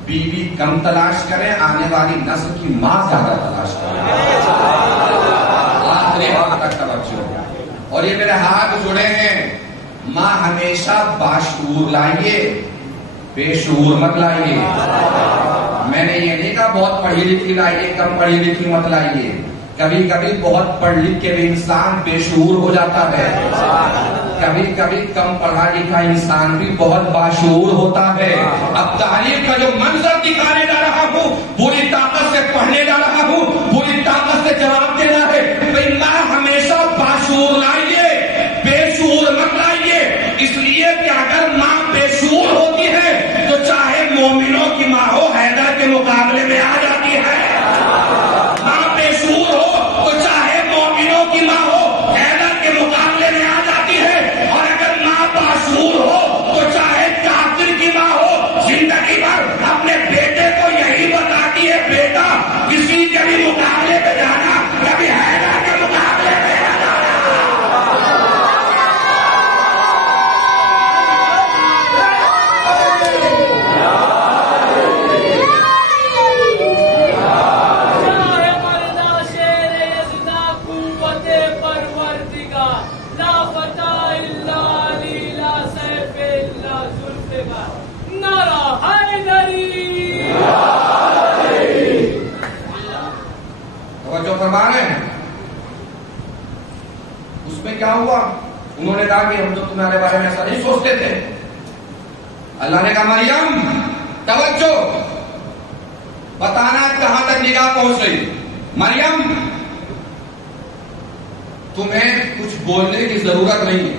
بیوی کم تلاش کریں، آنے والی نسل کی ماں زیادہ تلاش کریں. آخری وقت تک توجہ. اور یہ میرے ہاتھ جڑے ہیں، ماں ہمیشہ باشعور لائیے، بے شعور مت لائیے. میں نے یہ نہیں کہا بہت پڑھی لکھی لائیے، کم پڑھی لکھی مت لائیے. کبھی کبھی بہت پڑھ لکھ کے بھی انسان بے شعور ہو جاتا ہے، کبھی کبھی کم پڑھا لکھا انسان بھی بہت باشعور ہوتا ہے. اب تعلیم کا جو منظر دکھانے جا رہا ہوں، پوری طاقت سے پڑھنے جا رہا ہوں، پوری طاقت سے جواب دینا ہے. بھائی ماں ہمیشہ باشعور لائیے، بے شعور مت لائیے. اس لیے کہ اگر ماں بے شعور ہوتی ہے تو چاہے مومنوں کی ماں ہو حیدر کے مقابلے میں آ جاتی ہے. ماں بے شعور ہو تو چاہے مومنوں کی ماں ہو حیدر کے مقابلے میں آ جاتی ہے. اور اگر ماں باشعور ہو تو چاہے کافر کی ماں ہو زندگی بھر اپنے بیٹے کو یہی بتاتی ہے بیٹا کسی کے بھی مقابلے پہ جانا، کبھی حیدر کے مقابلے پہ جانا. اس میں کیا ہوا؟ انہوں نے کہا کہ ہم تو تمہارے بارے میں ایسا نہیں سوچتے تھے. اللہ نے کہا مریم توجہ، بتانا کہاں تک نگاہ پہنچ گئی. مریم تمہیں کچھ بولنے کی ضرورت نہیں ہے،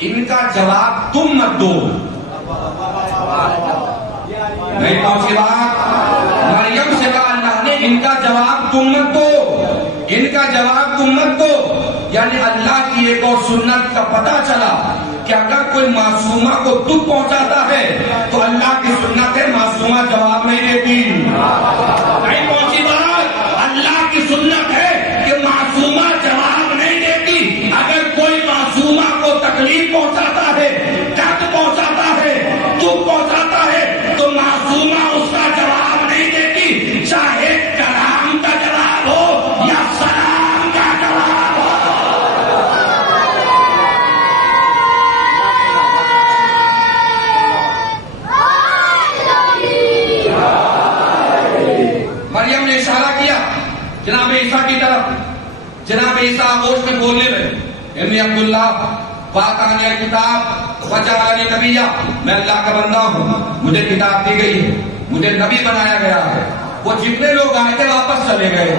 ان کا جواب تم مت دو. نہیں پہنچی بات؟ مریم سے کہا اللہ نے ان کا جواب تم مت دو، ان کا جواب تم مت دو. یعنی اللہ کی ایک اور سنت کا پتہ چلا کہ اگر کوئی معصومہ کو دکھ پہنچاتا ہے تو اللہ کی سنت ہے معصومہ جواب نہیں دیتی. نہیں پہنچی بات؟ اللہ کی سنت ہے کہ معصومہ جواب نہیں دیتی. اگر کوئی معصومہ کو تکلیف پہنچاتا ہے، درد پہنچاتا ہے، دکھ پہنچاتا ہے تو معصومہ اس کا جواب نہیں دیتی، چاہے کلام کا جواب ہو یا سلام کا جواب ہو. مریم نے اشارہ کیا جناب عیسیٰ کی طرف. جناب عیسیٰ آغوش میں بولنے لگے انی عبداللہ فاتانی الکتاب وجعلنی نبیا، میں اللہ کا بندہ ہوں، مجھے کتاب دی گئی ہے، مجھے نبی بنایا گیا ہے. وہ جتنے لوگ آئے تھے واپس چلے گئے.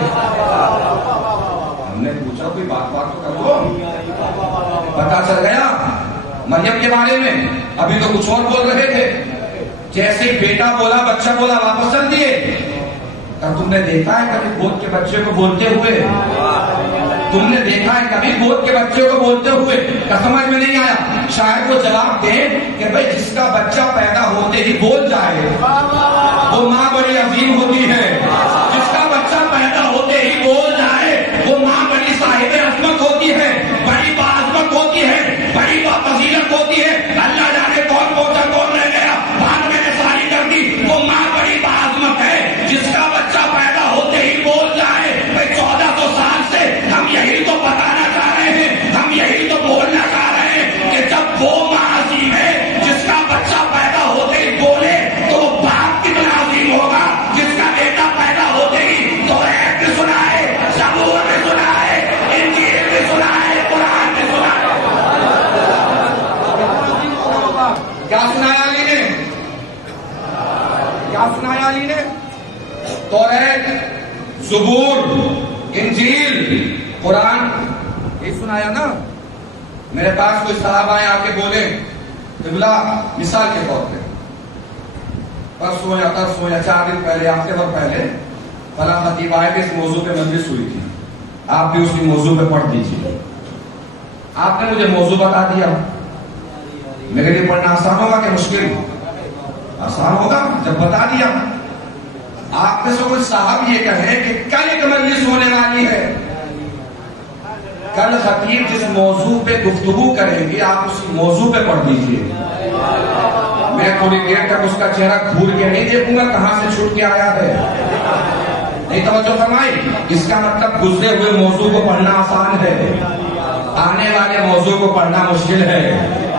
ہم نے پوچھا کوئی بات تو کرو، پتا چل گیا مریم کے بارے میں. ابھی تو کچھ اور بول رہے تھے، جیسے بیٹا بولا بچہ بولا واپس چل دیے. تم نے دیکھا ہے کبھی گود کے بچے کو بولتے ہوئے؟ تم نے دیکھا ہے کبھی گود کے بچے کو بولتے ہوئے؟ کیا سمجھ میں نہیں آیا؟ شاید وہ جواب دیں کہ بھائی جس کا بچہ پیدا ہوتے ہی بول جائے وہ ماں بڑی عظیم ہوتی ہے. جس کا بچہ پیدا ہوتے ہی بول جائے وہ ماں بڑی صاحب عظمت ہوتی ہے، بڑی باعظمت ہوتی ہے، بڑی فضیلت ہوتی ہے. اللہ جانے کون پہنچا کون رہ گیا، بات میں نے ساری کر دی. وہ ماں بڑی باعظمت ہے جس کا بچہ پیدا ہوتے ہی بول جائے. بھائی 1400 سال سے ہم یہی تو بتانا چاہ رہے ہیں، ہم یہی تو بولنا چاہ رہے ہیں کہ جب وہ ماں عظیم ہے جس کا بچہ پیدا ہوتے ہی بولے تو وہ باپ کتنا عظیم ہوگا جس کا بیٹا پیدا ہوتے ہی توریت بھی سنائے، زبور بھی سنائے، انجیل بھی سنائے، قرآن بھی سنائے. کیا سنایا علی نے؟ کیا سنایا علی نے؟ توریت، زبور، انجیل، قرآن، یہ سنایا نا. میرے پاس کوئی صاحب آئے آ کے بولے قبلہ مثال کے طور پہ پرسوں یا ترسوں یا 4 دن پہلے، ہفتے بھر پہلے فلاں خطیب آئے کہ اس موضوع پہ مجلس ہوئی تھی، آپ بھی اسی موضوع پہ پڑھ دیجیے. آپ نے مجھے موضوع بتا دیا. میرے لیے پڑھنا آسان ہوگا کہ مشکل؟ آسان ہوگا جب بتا دیا. آپ میں سے کوئی صاحب یہ کہے کہ کل ایک مجلس ہونے والی ہے، کل خطیب جس موضوع پہ گفتگو کریں گے آپ اسی موضوع پہ پڑھ دیجئے، میں تھوڑی دیر تک اس کا چہرہ گھور کے نہیں دیکھوں گا کہاں سے چھوٹ کے آیا ہے. نہیں توجہ فرمائی. اس کا مطلب گزرے ہوئے موضوع کو پڑھنا آسان ہے، آنے والے موضوع کو پڑھنا مشکل ہے.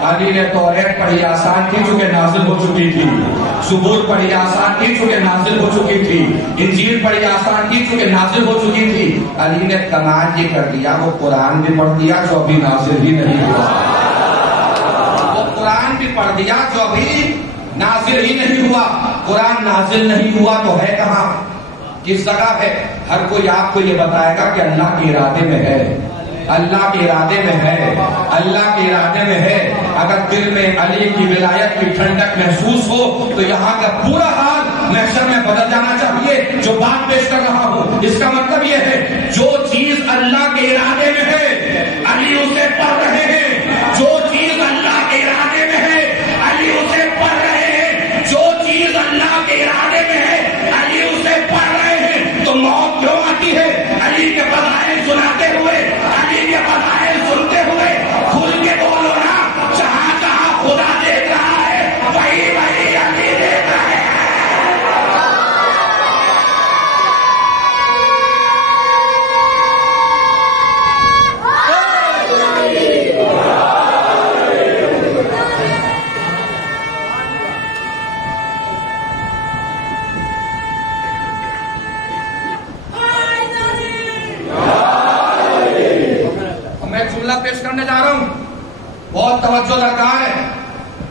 علی نے توریت پڑھی آسان تھی چونکہ نازل ہو چکی تھی، زبور پڑھی آسان تھی چونکہ نازل ہو چکی تھی، انجیل پڑھی آسان تھی چونکہ نازل ہو چکی تھی. علی نے کمال یہ کر دیا وہ قرآن بھی پڑھ دیا جو ابھی نازل ہی نہیں ہوا، وہ قرآن بھی پڑھ دیا جو ابھی نازل ہی نہیں ہوا. قرآن نازل نہیں ہوا تو ہے کہاں، کس جگہ ہے؟ ہر کوئی آپ کو یہ بتائے گا کہ اللہ کے ارادے میں ہے، اللہ کے ارادے میں ہے، اللہ کے ارادے میں ہے. اگر دل میں علی کی ولایت کی ٹھنڈک محسوس ہو تو یہاں کا پورا حال محشر میں بدل جانا چاہیے. جو بات پیش کر رہا ہوں اس کا مطلب یہ ہے جو چیز اللہ کے ارادے میں ہے علی اسے پڑھ رہے ہیں، جو چیز اللہ کے ارادے میں ہے علی اسے پڑھ رہے ہیں، جو چیز اللہ کے ارادے میں ہے علی اسے پڑھ رہے ہیں. تو موت کیوں آتی ہے؟ علی کے فضائل سناتے ہوئے، علی کے فضائل سنتے ہوئے. کھل کے بولو نا، جہاں جہاں خدا دیکھ رہا ہے وہی وہی علی دیکھ رہے ہیں. پیش کرنے جا رہا ہوں، بہت توجہ درکار ہے.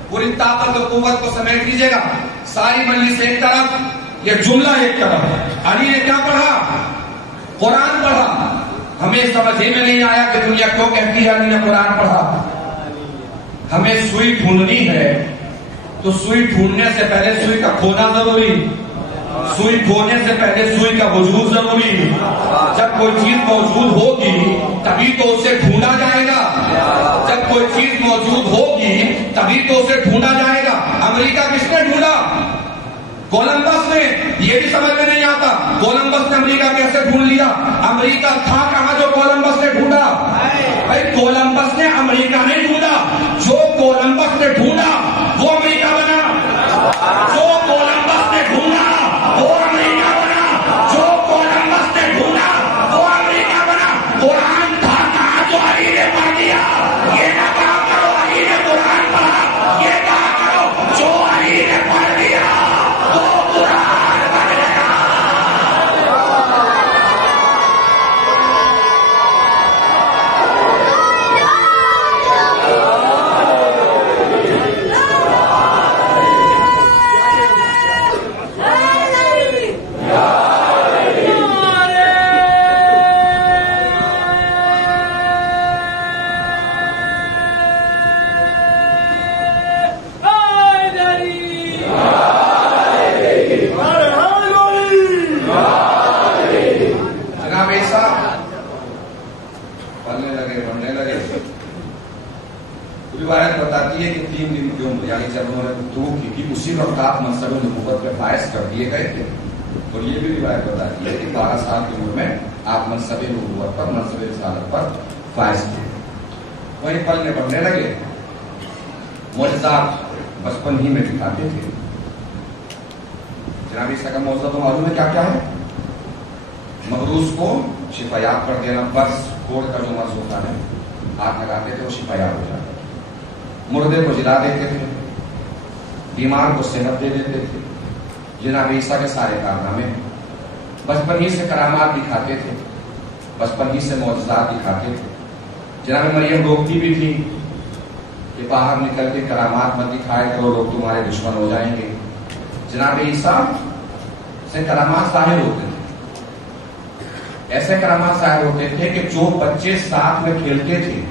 پوری طاقت و قوت کو سمیٹ لیجیے گا. ساری مجلس ایک طرف، یہ جملہ ایک طرف. علی نے کیا پڑھا؟ قرآن پڑھا. ہمیں سمجھ میں نہیں آیا کہ دنیا کیوں کہتی ہے علی نے قرآن پڑھا. ہمیں سوئی ڈھونڈنی ہے تو سوئی ڈھونڈنے سے پہلے سوئی کا کھونا ضروری، سوئی کھونے سے پہلے سوئی کا وجود ضروری. جب کوئی چیز موجود ہوگی تبھی تو اسے ڈھونڈا جائے گا، جب کوئی چیز موجود ہوگی تبھی تو اسے ڈھونڈا جائے گا. امریکہ کس نے ڈھونڈا؟ کولمبس نے. یہ بھی سمجھ میں نہیں آتا کولمبس نے امریکہ کیسے ڈھونڈ لیا. امریکہ تھا کہاں جو کولمبس نے ڈھونڈا؟ بھائی کولمبس نے امریکہ نہیں ڈھونڈا، جو کولمبس نے ڈھونڈا وہ امریکہ بنا. جو کولمبس نے ڈھونڈا وہ امریکہ بنا، جو کولمبس نے ڈھونڈا وہ امریکہ بنا. قرآن تھا کہاں جو علی نے پڑھ دیا. یہ نہ کہا کرو علی نے قرآن پڑھا، یہ کہا کرو جو علی نے پڑھ دیا وہ قرآن بن گیا. بتاتی ہے کہ 3 دن کیوں یعنی جب انہوں نے گفتگو کی تھی اسی وقت آپ منصب نبوت پہ فائز کر دیے گئے تھے. اور یہ بھی روایت بتاتی ہے کہ 12 سال کی عمر میں آپ منصب نبوت پر، منصب رسالت پر فائز تھے. وہیں پلنے بڑھنے لگے، معجزات بچپن ہی میں دکھاتے تھے. جناب عیسیٰ کا موضوع تو معلوم ہے کیا کیا ہے؟ مغروض کو شفایاب کر دینا، برس کوڑ کا جو مرض ہوتا ہے ہاتھ لگاتے تھے وہ شفایاب ہو جاتا. مردے کو جلا دیتے تھے، بیمار کو صحت دے دیتے تھے. جناب عیسیٰ کے سارے کارنامے بچپن ہی سے کرامات دکھاتے تھے، بچپن ہی سے معجزات دکھاتے تھے. جناب مریم روکتی بھی تھی کہ باہر نکل کے کرامات مت دکھائے کرو، لوگ تمہارے دشمن ہو جائیں گے. جناب عیسیٰ سے کرامات ظاہر ہوتے تھے، ایسے کرامات ظاہر ہوتے تھے کہ جو بچے ساتھ میں کھیلتے تھے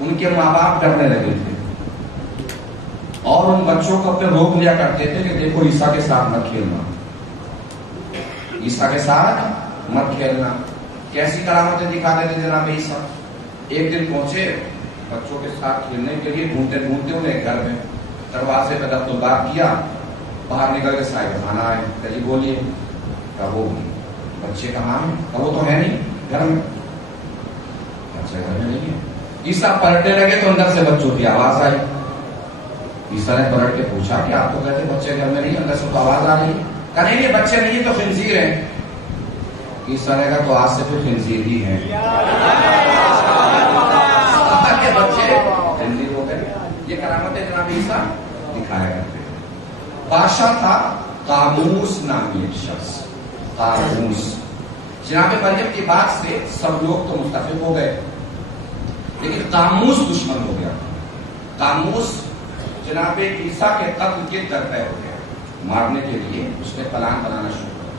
ان کے ماں باپ ڈرنے لگے تھے اور ان بچوں کو اپنے روک لیا کرتے تھے کہ دیکھو عیسیٰ کے ساتھ مت کھیلنا، عیسیٰ کے ساتھ مت کھیلنا. کیسی کرامتیں دکھاتے تھے جناب عیسیٰ؟ ایک دن پہنچے بچوں کے ساتھ کھیلنے کے لیے، ڈھونڈتے ڈھونڈتے انہیں گھر میں دروازے پہ دست الباب کیا، باہر نکل کے صاحب خانہ آئے. کہ جی بولیے. کہ وہ بچے کہاں ہیں؟ کہ وہ تو ہے نہیں گھر میں، بچے گھر میں نہیں ہے۔ عیسیٰ پلٹنے لگے تو اندر سے بچوں کی آواز آئی۔ عیسیٰ نے پلٹ کے پوچھا کہ آپ تو کہتے بچے گھر میں نہیں، اندر سے تو آواز آ رہی ہے۔ کہا نہیں یہ بچے نہیں تو خنزیر ہیں۔ عیسیٰ نے کہا تو آج سے پھر خنزیر ہی ہیں، بچے خنزیر ہو گئے۔ یہ کرامت جناب عیسیٰ دکھایا کرتے تھے۔ بادشاہ تھا قاموس نامی ایک شخص، قاموس۔ جناب مریم کی بات سے سب لوگ تو متفق ہو گئے، لیکن قاموس دشمن ہو گیا۔ قاموس جناب عیسیٰ کے قتل کے درپے ہو گیا، مارنے کے لیے اس نے پلان بنانا شروع کیا۔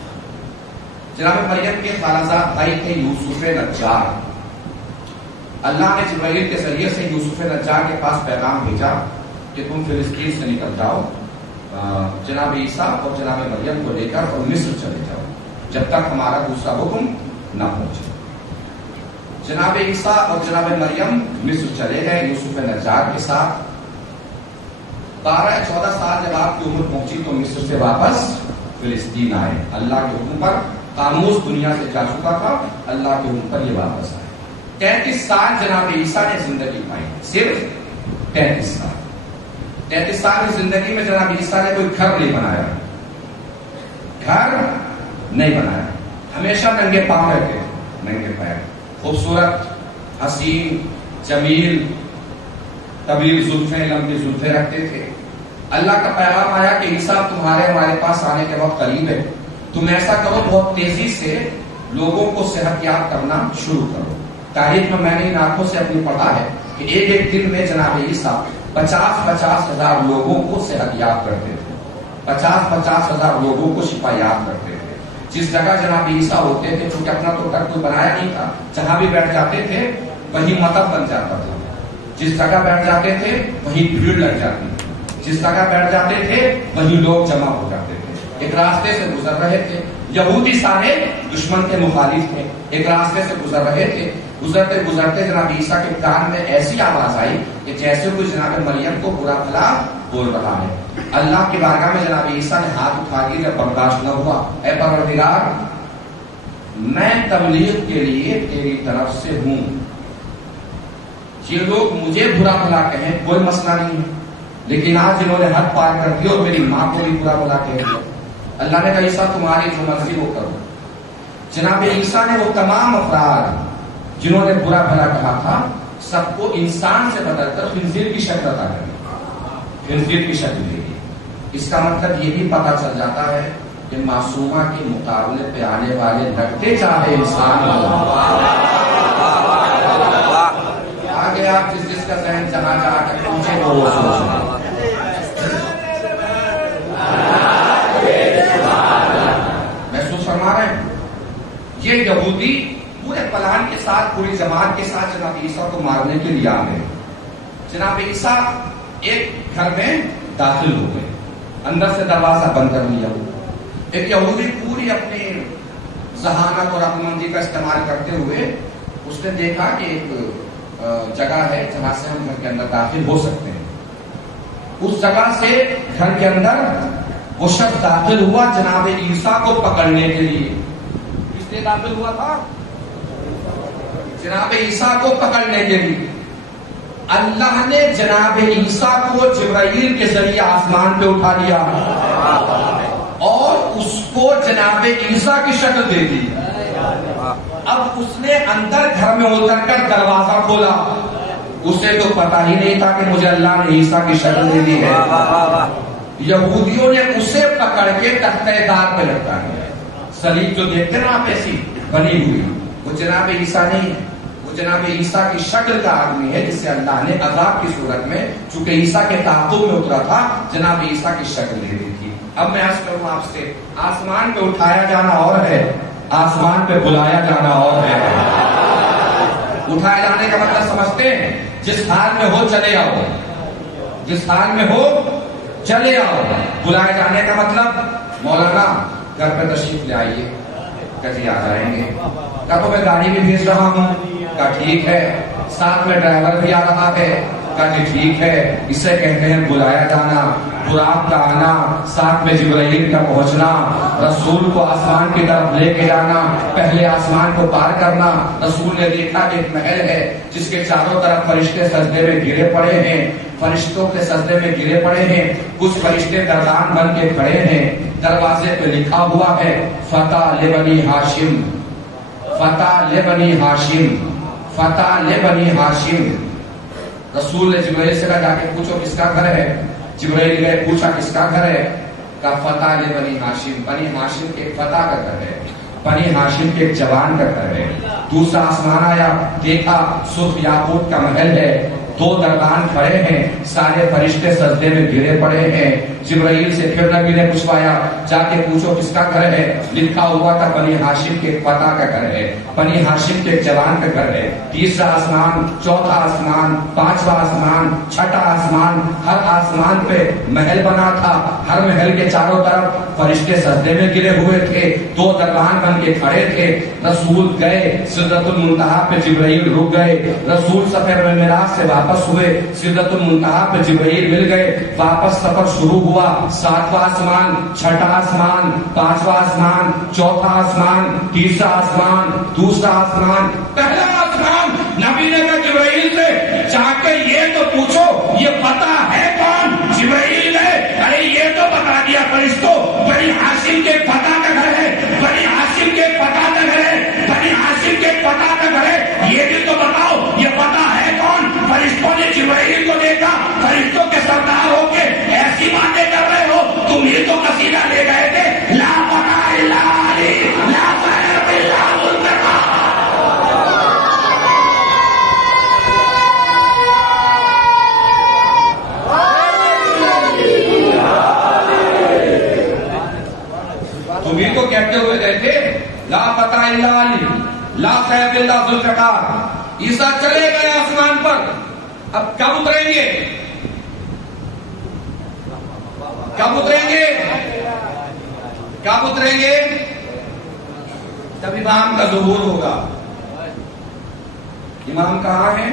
جناب مریم کے خالازاد بھائی تھے یوسف نجار۔ اللہ نے جبرائیل کے ذریعے سے یوسف نجار کے پاس پیغام بھیجا کہ تم فلسطین سے نکل جاؤ، جناب عیسیٰ اور جناب مریم کو لے کر اور مصر چلے جاؤ جب تک ہمارا دوسرا حکم نہ پہنچے۔ جناب عیسیٰ اور جناب مریم مصر چلے گئے یوسف نجار کے ساتھ۔ 12-14 سال جب آپ کی عمر پہنچی تو مصر سے واپس فلسطین آئے۔ اللہ کے حکم پر قاموس دنیا سے جا چکا تھا، اللہ کے حکم پر یہ واپس آئے۔ 33 سال جناب عیسیٰ نے زندگی پائی، صرف 33 سال۔ 33 سال کی زندگی میں جناب عیسیٰ نے کوئی گھر نہیں بنایا، گھر نہیں بنایا، ہمیشہ ننگے پاؤں رہتے تھے، ننگے پیر، خوبصورت، حسین، جمیل، طویل زلفیں، لمبی زلفیں رکھتے تھے۔ اللہ کا پیغام آیا کہ عیسیٰ تمہارے ہمارے پاس آنے کے وقت قریب ہے، تم ایسا کرو بہت تیزی سے لوگوں کو صحت یاب کرنا شروع کرو۔ تاریخ میں نے ان آنکھوں سے اپنی پڑھا ہے کہ ایک دن میں جناب عیسیٰ 50-50 ہزار لوگوں کو صحت یاب کرتے تھے، 50-50 ہزار لوگوں کو شفا یاب کرتے تھے۔ جس جگہ جناب عیسیٰ ہوتے تھے، چونکہ اپنا تو گھر کوئی بنایا نہیں تھا، جہاں بھی بیٹھ جاتے تھے وہی مطب بن جاتا تھا۔ جس جگہ بیٹھ جاتے تھے وہیں بھیڑ لگ جاتی تھی، جس جگہ بیٹھ جاتے تھے وہیں لوگ جمع ہو جاتے تھے۔ ایک راستے سے گزر رہے تھے، یہودی سارے دشمن کے مخالف تھے، ایک راستے سے گزر رہے تھے، گزرتے گزرتے جناب عیسیٰ کے کان میں ایسی آواز آئی کہ جیسے کوئی جناب مریم کو برا بھلا بول رہا ہے۔ اللہ کی بارگاہ میں جناب عیسیٰ نے ہاتھ اٹھا لیا، جب برداشت نہ ہوا، اے پروردگار میں تبلیغ کے لیے تیری طرف سے ہوں، یہ لوگ مجھے برا بھلا کہیں کوئی مسئلہ نہیں ہے، لیکن آج انہوں نے حد پار کر دی اور میری ماں کو بھی برا بھلا کہہ دیا۔ اللہ نے کہا عیسیٰ تمہاری جو مرضی وہ کرو۔ جناب عیسیٰ نے وہ تمام افراد جنہوں نے برا بھلا کہا تھا سب کو انسان سے بدل کر خنزیر کی شکل عطا کر دی، خنزیر کی شکل دے دی۔ اس کا مطلب یہ بھی پتہ چل جاتا ہے کہ معصومہ کے مقابلے پہ آنے والے لگتے چاہے انسان آگے آپ جس کا ذہن جہاں جا کر پہنچے وہ سوچیں۔ محسوس فرما رہے ہیں یہ یہودی پورے پلان کے ساتھ، پوری جماعت کے ساتھ جناب عیسیٰ کو مارنے کے لیے آ گئے۔ جناب عیسیٰ ایک گھر میں داخل ہو گئے، اندر سے دروازہ بند کر لیا۔ ایک یہودی پوری اپنی ذہانت اور عقل مندی کا استعمال کرتے ہوئے اس نے دیکھا کہ ایک جگہ ہے جہاں سے ہم گھر کے اندر داخل ہو سکتے ہیں۔ اس جگہ سے گھر کے اندر وہ شخص داخل ہوا جناب عیسیٰ کو پکڑنے کے لیے۔ کس لیے داخل ہوا تھا؟ جناب عیسیٰ کو پکڑنے کے لیے۔ اللہ نے جناب عیسیٰ کو جبرائیل کے ذریعے آسمان پہ اٹھا لیا اور اس کو جناب عیسیٰ کی شکل دے دی۔ اب اس نے اندر گھر میں اتر کر دروازہ کھولا، اسے تو پتا ہی نہیں تھا کہ مجھے اللہ نے عیسیٰ کی شکل دے دی ہے۔ یہودیوں نے اسے پکڑ کے تختہ دار پہ لٹکا دیا۔ صلیب جو دیکھتے نا آپ ایسی بنی ہوئی، وہ جناب عیسیٰ نہیں ہے، وہ جناب عیسیٰ کی شکل کا آدمی ہے جسے اللہ نے عذاب کی صورت میں، چونکہ عیسیٰ کے تعاقب میں اترا تھا، جناب عیسیٰ کی شکل دے دی تھی۔ اب میں عرض کروں آپ سے، آسمان پہ اٹھایا جانا اور ہے، آسمان پہ بلایا جانا اور ہے۔ اٹھائے جانے کا مطلب سمجھتے ہیں؟ جس حال میں ہو چلے آؤ، جس حال میں ہو چلے آؤ۔ بلائے جانے کا مطلب مولانا گھر پہ تشریف لے آئیے، کبھی آ جائیں گے، کب میں گاڑی بھی بھیج رہا ہوں، کہا ٹھیک ہے، ساتھ میں ڈرائیور بھی آ رہا ہے، کہا کہ ٹھیک ہے، اسے کہتے ہیں بلایا جانا، براق کا آنا، ساتھ میں جبرائیل کا پہنچنا، رسول کو آسمان کی طرف لے کے جانا، پہلے آسمان کو پار کرنا۔ رسول نے دیکھا کہ ایک محل ہے جس کے چاروں طرف فرشتے سجدے میں گرے پڑے ہیں، فرشتوں کے سجدے میں گرے پڑے ہیں، کچھ فرشتے گردان بن کے کھڑے ہیں، دروازے پہ لکھا ہوا ہے فتح لبنی ہاشم، فتح لبنی ہاشم، فتح لبنی ہاشم۔ رسول نے جبرائیل سے کہا جا کے پوچھو کس کا گھر ہے؟ جبرائیل گئے، پوچھا کس کا گھر ہے؟ کہا فتح لبنی ہاشم، بنی ہاشم کے ایک فتح کا گھر ہے، بنی ہاشم کے ایک جوان کا گھر ہے۔ دوسرا آسمان آیا، دیکھا سرخ یاقوت کا محل ہے، دو دربان کھڑے ہیں، سارے فرشتے سجدے میں گرے پڑے ہیں۔ جبرائیل سے پھر نبی نے پوچھوایا جا کے پوچھو کس کا گھر ہے؟ لکھا ہوا تھا بنی ہاشم کے ایک فتح کا گھر ہے، بنی ہاشم کے ایک جوان کا گھر ہے۔ تیسرا آسمان، چوتھا آسمان، پانچواں آسمان، چھٹا آسمان، ہر آسمان پہ محل بنا تھا، ہر محل کے چاروں طرف فرشتے سجدے میں گرے ہوئے تھے، دو دربان بن کے کھڑے تھے۔ رسول گئے سدرۃ المنتہا پہ، جبرائیل رک گئے، رسول سفر میں معراج سے واپس ہوئے، سدرۃ المنتہا پہ جبرائیل مل گئے، واپس سفر شروع ہوا۔ ساتواں آسمان، چھٹا آسمان، پانچواں آسمان، چوتھا آسمان، تیسرا آسمان، دوسرا آسمان، پہلا آسمان۔ نبی نے کہا جبرائیل سے جا کے یہ تو پوچھو یہ پتہ ہے کون؟ جبرائیل نے ارے یہ تو بتا دیا فرشتوں، بنی ہاشم کے فتح کا گھر ہے، بنی ہاشم کے فتح کا گھر ہے، بنی ہاشم کے فتح کا گھر ہے، یہ بھی تو بتاؤ یہ پتہ ہے کون؟ فرشتوں نے جبرائیل کو دیکھا، فرشتوں کے سردار ہو کے ایسی باتیں کر رہے ہو، تم ہی تو قصیدہ لے گئے تھے لا فتح الا علی لا خیر الا منتقا۔ تم ہی تو کہتے ہوئے گئے تھے لا فتح الا علی لا خیر الا ذوالفقار۔ عیسیٰ چلے گئے آسمان پر، اب کب اتریں گے؟ کب اتریں گے؟ کب اتریں گے؟ جب امام کا ظہور ہوگا۔ امام کہاں ہے؟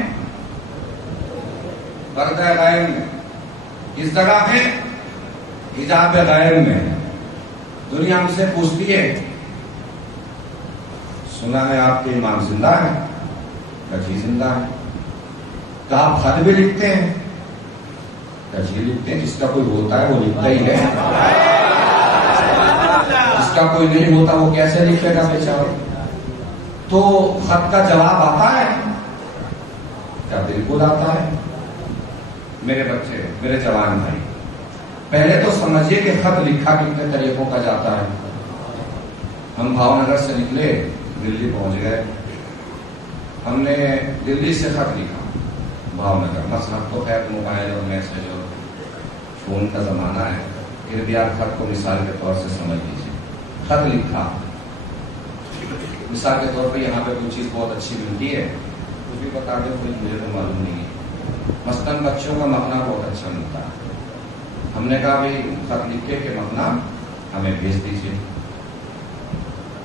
پردہ غائب میں۔ کس جگہ ہے؟ حجاب غائب میں۔ دنیا ہم سے پوچھتی ہے سنا ہے آپ کے امام زندہ ہے؟ کجی زندہ ہے۔ کہا آپ خط بھی لکھتے ہیں؟ کجی لکھتے ہیں، جس کا کوئی ہوتا ہے وہ لکھتا ہی ہے، جس کا کوئی نہیں ہوتا وہ کیسے لکھے گا بیچارہ؟ تو خط کا جواب آتا ہے کیا؟ بالکل آتا ہے۔ میرے بچے، میرے جوان بھائی، پہلے تو سمجھیے کہ خط لکھا کتنے طریقوں کا جاتا ہے۔ ہم بھاؤ نگر سے نکلے، دلی پہنچ گئے، ہم نے دلی سے خط لکھا بھاؤ نگر۔ مثلا تو خیر موبائل اور میسج اور فون کا زمانہ ہے، پھر بھی آپ خط کو مثال کے طور سے سمجھ لیجیے۔ خط لکھا، مثال کے طور پہ یہاں پہ کوئی چیز بہت اچھی ملتی ہے، کچھ بھی بتا دیں، کوئی مجھے تو معلوم نہیں ہے۔ مثلاً بچوں کا مکھنا بہت اچھا ملتا ہے، ہم نے کہا بھائی خط لکھے کہ مکھنا ہمیں بھیج دیجیے۔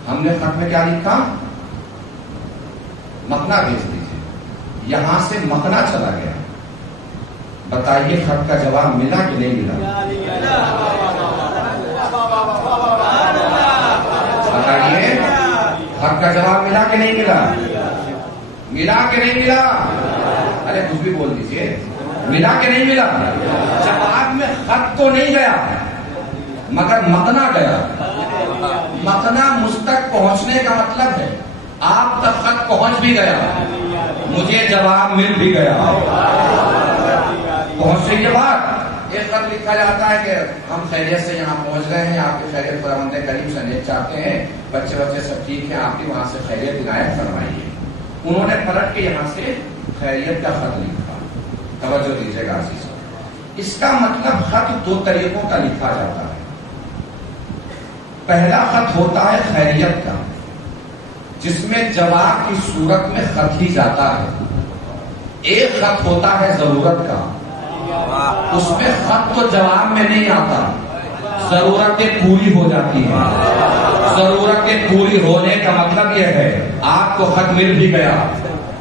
ہم نے خط میں کیا لکھا؟ مکھنا بھیج دیجیے۔ یہاں سے مکھنا چلا گیا، بتائیے خط کا جواب ملا کہ نہیں ملا؟ بتائیے خط کا جواب ملا کہ نہیں ملا؟ ملا کہ نہیں ملا؟ ارے کچھ بھی بول دیجیے، ملا کہ نہیں ملا؟ جواب میں خط تو نہیں گیا مگر مکھنا گیا۔ مکھنا مجھ تک پہنچنے کا مطلب ہے آپ تک خط پہنچ بھی گیا، مجھے جواب مل بھی گیا۔ پہنچ رہی ہے بات؟ ایک خط لکھا جاتا ہے کہ ہم خیریت سے یہاں پہنچ گئے ہیں، آپ کی خیریت خداوند کریم سے نیک چاہتے ہیں، بچے سب ٹھیک ہیں، آپ کی وہاں سے خیریت عنایت فرمائیے۔ انہوں نے پلٹ کے یہاں سے خیریت کا خط لکھا۔ توجہ دیجیے گا عزیزو، اس کا مطلب خط دو طریقوں کا لکھا جاتا ہے۔ پہلا خط ہوتا ہے خیریت کا، جس میں جواب کی صورت میں خط ہی جاتا ہے۔ ایک خط ہوتا ہے ضرورت کا، اس میں خط تو جواب میں نہیں آتا، ضرورتیں پوری ہو جاتی ہیں۔ ضرورتیں پوری ہونے کا مطلب یہ ہے آپ کو خط مل بھی گیا،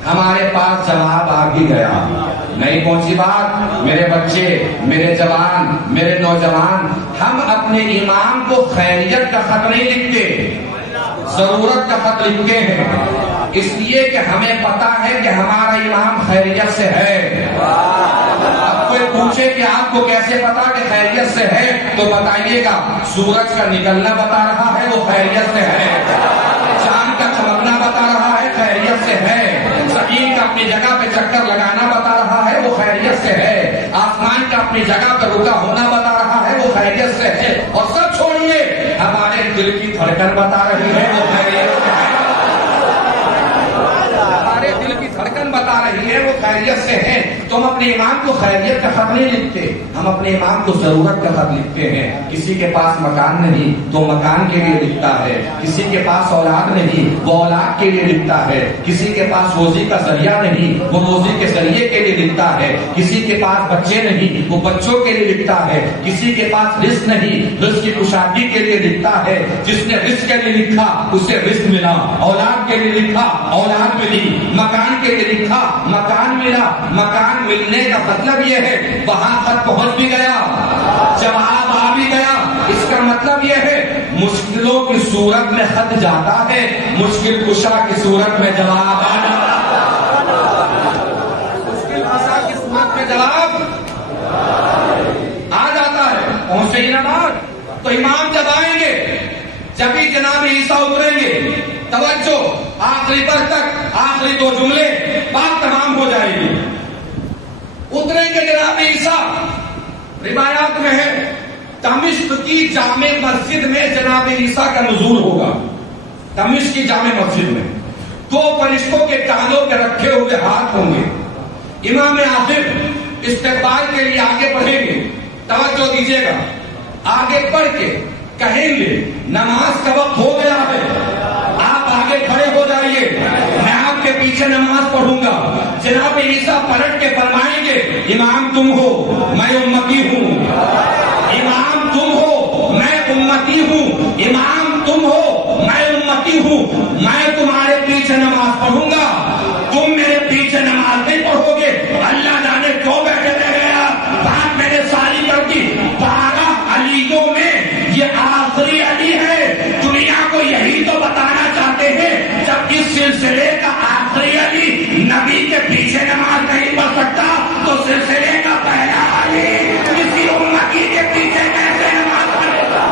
ہمارے پاس جواب آ بھی گیا۔ نہیں پہنچی بات؟ میرے بچے، میرے جوان، میرے نوجوان، ہم اپنے امام کو خیریت کا خط نہیں لکھتے، ضرورت کا خط لکھتے ہیں، اس لیے کہ ہمیں پتا ہے کہ ہمارا امام خیریت سے ہے۔ اب کوئی پوچھے کہ آپ کو کیسے پتا کہ خیریت سے ہے، تو بتائیے گا سورج کا نکلنا بتا رہا ہے، وہ خیریت سے ہے، چاند کا چمکنا بتا رہا ہے، خیریت سے ہے، زمین کا اپنی جگہ پہ چکر لگانا بتا رہا ہے، وہ خیریت سے ہے، آسمان کا اپنی جگہ پہ رکا ہونا بتا رہا ہے، وہ خیریت سے ہے، اور سب چھوڑیے ہمارے دل کی دھڑکن بتا رہی ہے، وہ خیریت سے ہے، ہمارے دل کی دھڑکن بتا رہی ہے، وہ خیریت سے ہے۔ تو ہم اپنے امام کو خیریت کا خط نہیں لکھتے، ہم اپنے امام کو ضرورت کا خط لکھتے ہیں۔ کسی کے پاس مکان نہیں تو مکان کے لیے لکھتا ہے، کسی کے پاس اولاد نہیں وہ اولاد کے لیے لکھتا ہے، کسی کے پاس روزی کا ذریعہ نہیں وہ روزی کے ذریعے کے لیے لکھتا ہے، کسی کے پاس بچے نہیں وہ بچوں کے لیے لکھتا ہے، کسی کے پاس رزق نہیں رزق کی کشادگی کے لیے لکھتا ہے، جس نے رزق کے لیے لکھا اسے رزق ملا، اولاد کے لیے لکھا اولاد ملی، مکان کے لیے لکھا مکان ملا۔ مکان ملنے کا مطلب یہ ہے وہاں خط پہنچ بھی گیا، جواب آ بھی گیا، اس کا مطلب یہ ہے مشکلوں کی صورت میں خط جاتا ہے، مشکل کشا کی صورت میں جواب آ جاتا ہے، مشکل کشا کی صورت میں جواب آ جاتا ہے۔ پہنچے ہی نہ بات تو امام جب آئیں گے جب ہی جناب عیسیٰ اتریں گے، توجہ آخری پر تک آخری دو جملے بات تمام ہو جائے گی۔ اتریں گے جناب عیسیٰ، روایات میں ہے دمشق کی جامع مسجد میں جناب عیسیٰ کا نزول ہوگا، دمشق کی جامع مسجد میں دو فرشتوں کے کانوں پہ رکھے ہوئے ہاتھ ہوں گے، امام آصف استقبال کے لیے آگے بڑھیں گے، توجہ دیجیے گا، آگے بڑھ کے کہیں گے نماز کا وقت ہو گیا ہے، آپ آگے کھڑے ہو جائیے، میں آپ کے پیچھے نماز پڑھوں گا۔ جناب عیسیٰ پلٹ کے فرمائیں گے امام تم ہو میں امتی ہوں، امام تم ہو میں امتی ہوں، امام تم ہو میں امتی ہوں، میں تمہارے پیچھے نماز پڑھوں گا، تم میرے پیچھے نماز نہیں پڑھو گے۔ اللہ جانے کیوں بیٹھے رہ گیا، بات میں نے ساری کر دی، 12 علیوں میں یہ آخری علی ہے، دنیا کو یہی تو بتانا چاہتے ہیں جب اس سلسلے کا آخری علی نبی کے پیچھے نماز نہیں پڑھ سکتا تو سلسلے کا پہلا علی کسی امتی کے پیچھے کیسے نماز پڑھے گا؟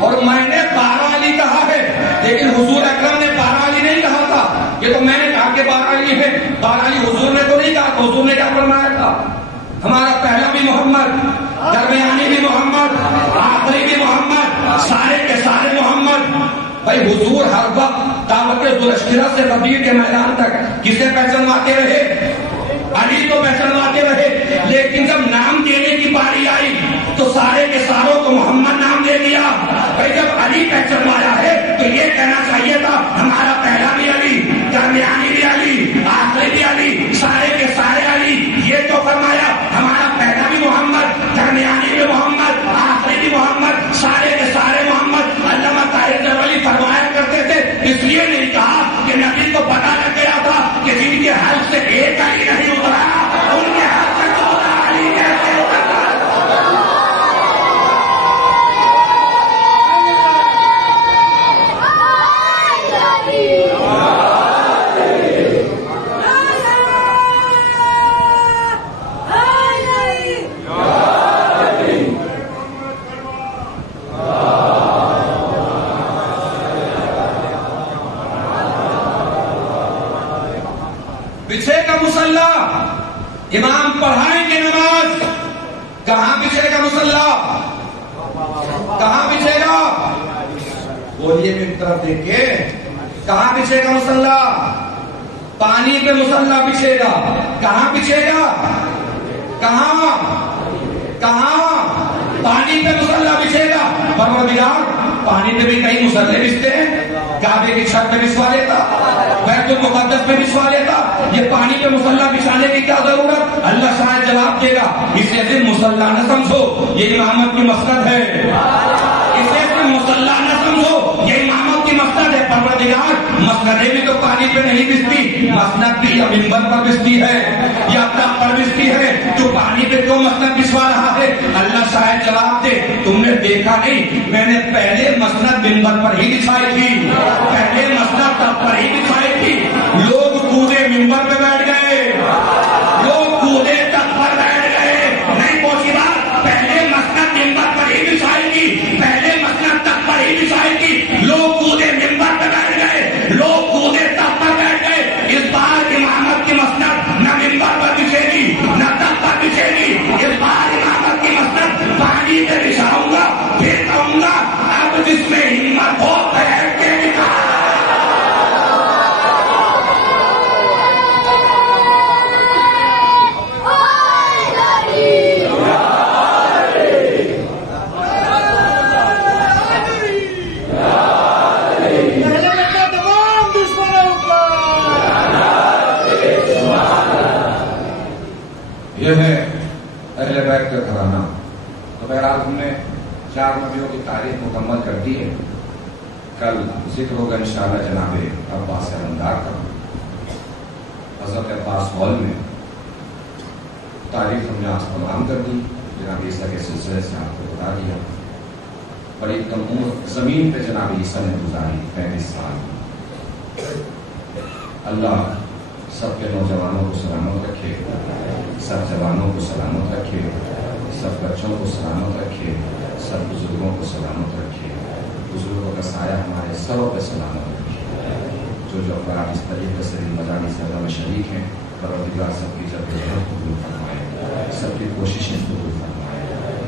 اور میں نے 12 علی کہا ہے، لیکن حضور اکرم نے 12 علی نہیں کہا تھا، یہ تو میں نے کہا کہ 12 علی ہے، 12 علی حضور نے تو نہیں کہا، تو حضور نے کیا فرمایا تھا؟ ہمارا پہلا بھی محمد، درمیانی بھی محمد، آخری بھی محمد، سارے کے سارے محمد۔ بھائی حضور ہر وقت دعوت ذوالاشترا سے غدیر کے میدان تک کسے پہچانواتے رہے؟ علی کو پہچانواتے رہے، لیکن جب نام دینے کی باری آئی تو سارے کے ساروں کو محمد نام دے دیا۔ بھائی جب علی پہچانوایا ہے تو یہ کہنا چاہیے تھا ہمارا پہلا بھی علی، درمیانی بھی علی، آخری بھی علی، سارے کے سارے علی۔ یہ تو فرمایا ہمارا پہلا بھی محمد، درمیانی بھی محمد، آخری بھی محمد، سارے کے سارے محمد۔ علامہ طاہر جلالی فرمایا کرتے تھے اس لیے نہیں کہا کہ نبی کو پتا لگ گیا تھا کہ جن کے حلق سے ایک علی نہیں اترا ان کے حلق سے 14 علی کیسے اترا۔ بچھے کا مصلی، امام پڑھائیں گے نماز، کہاں بچھے گا مصلی؟ کہاں بچھے گا؟ بولیے میری طرف دیکھ کے، کہاں بچھے گا مصلی؟ پانی پہ مصلی بچھے گا، کہاں بچھے گا؟ کہاں کہاں؟ پانی پہ مصلی بچھے گا۔ پروردگار پانی پہ بھی کئی مصلی بچھتے ہیں، کعبے کی چھت پہ بچھوا دیتا، بیت المقدس میں بچھوا لیتا، یہ پانی پہ مصلی بچھانے کی کیا ضرورت؟ اللہ شاید جواب دے گا اسے صرف مصلی نہ سمجھو، یہ امامت کی مسند ہے، اسے صرف مصلی نہ سمجھو، یہ امامت کی مسند ہے۔ پروردگار مسندیں بھی تو پانی پہ نہیں بچتی، مسند بھی یا منبر پر بچتی ہے یا تخت پر بچتی ہے، تو پانی پہ کیوں مسند بچھوا رہا ہے؟ اللہ شاید جواب دے تم نے دیکھا نہیں، میں نے پہلے مسند منبر پر ہی بچھائی تھی، پہلے مسند تخت پر ہی بچھائی تھی، لوگ کودے منبر پہ بیٹھ گئے، لوگ کودے تخت پر بیٹھ گئے، نہیں پہنچی بات، پہلے مسند منبر پر ہی بچھائی تھی، پہلے مسند تخت پر ہی بچھائی تھی، لوگ کودے منبر پہ بیٹھ گئے، لوگ کودے تخت پر بیٹھ گئے۔ اس بار امامت کی مسند نہ منبر پر بچھے گی نہ تخت پر بچھے گی، اس بار امامت کی مسند پانی پہ بچھاؤں گا، پھر کہوں گا اب جس میں ہمت ہو بیٹھ کے دکھا۔ یہ ہے اہل بیت کا گھرانہ۔ تو بہرحال ہم نے 4 نبیوں کی تاریخ مکمل کر دی ہے، کل ذکر ہوگا انشاءاللہ جناب عباس علمدار کا۔ حضرت عباس ہال میں تاریخ ہم نے آج تمام کر دی، جناب عیسیٰ کے سلسلے سے آپ کو بتا دیا، بڑی کم عمر زمین پہ جناب عیسیٰ نے گزاری 35 سال۔ اللہ سب کے نوجوانوں کو سلامت رکھے، سب جوانوں کو سلامت رکھے، سب بچوں کو سلامت رکھے، سب بزرگوں کو سلامت رکھے، بزرگوں کا سایہ ہمارے سروں پہ سلامت رکھے۔ جو افراد اس طریقے سے مجانی سزا میں شریک ہیں، پروردگار سب کی جدوجہد قبول فرمائے، سب کی کوششیں قبول فرمائے۔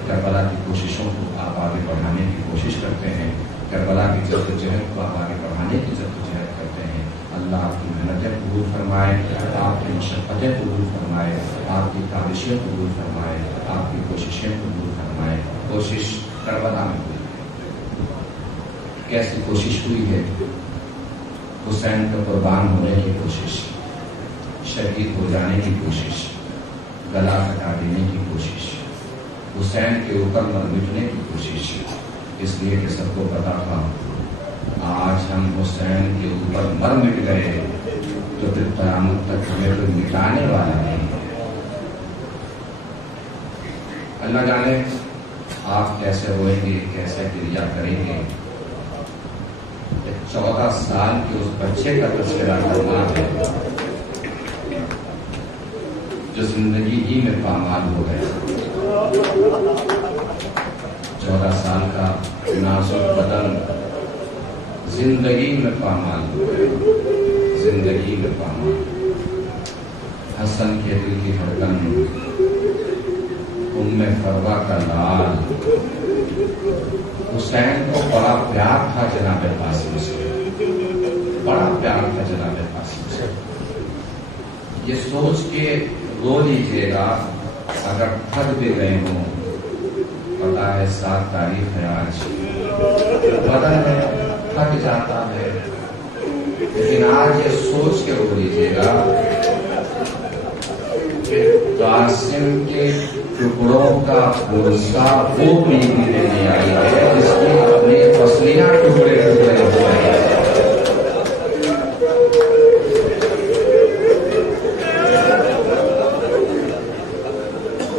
کربلا کی کوششوں کو آپ آگے بڑھانے کی کوشش کرتے ہیں، کربلا کی جدوجہد کو آپ آگے بڑھانے کی جدوجہد کرتے ہیں۔ اللہ آپ کی محنتیں قبول فرمائے، آپ کی مشقتیں قبول فرمائے، آپ کی کاوشیں قبول فرمائے، آپ کی کوششیں قبول فرمائے۔ کوشش کربلا میں ہوئی، کیسی کوشش ہوئی ہے؟ حسین کا قربان ہونے کی کوشش، شہید ہو جانے کی کوشش، گلا کٹا دینے کی کوشش، حسین کے اوپر مر مٹنے کی کوشش، اس لیے کہ سب کو پتا تھا آج ہم حسین کے اوپر مر مٹ گئے تو پھر قیامت تک ہمیں کوئی مٹانے والا نہیں ہے۔ اللہ جانے آپ کیسے روئیں گے، کیسے گریہ کریں گے۔ 14 سال کے اس بچے کا تذکرہ کرنا ہے جو زندگی ہی میں پامال ہو گیا۔ 14 سال کا نازک بدن زندگی میں پامال ہو گیا، زندگی میں پامال۔ حسن کے دل کی دھڑکن، ام فروا کا لال، حسین کو بڑا پیار تھا جناب قاسم سے، بڑا پیار تھا جناب قاسم سے۔ یہ سوچ کے رو لیجیے گا اگر تھک بھی گئے ہوں، پتا ہے 7 تاریخ ہے آج، بدن ہے تھک جاتا ہے، لیکن آج یہ سوچ کے رو لیجیے گا کہ قاسم کے ٹکڑوں کا پرسا وہ بیوی لینے آئی ہے جس کی اپنی فصلیاں ٹکڑے ٹکڑے ہوئے ہیں۔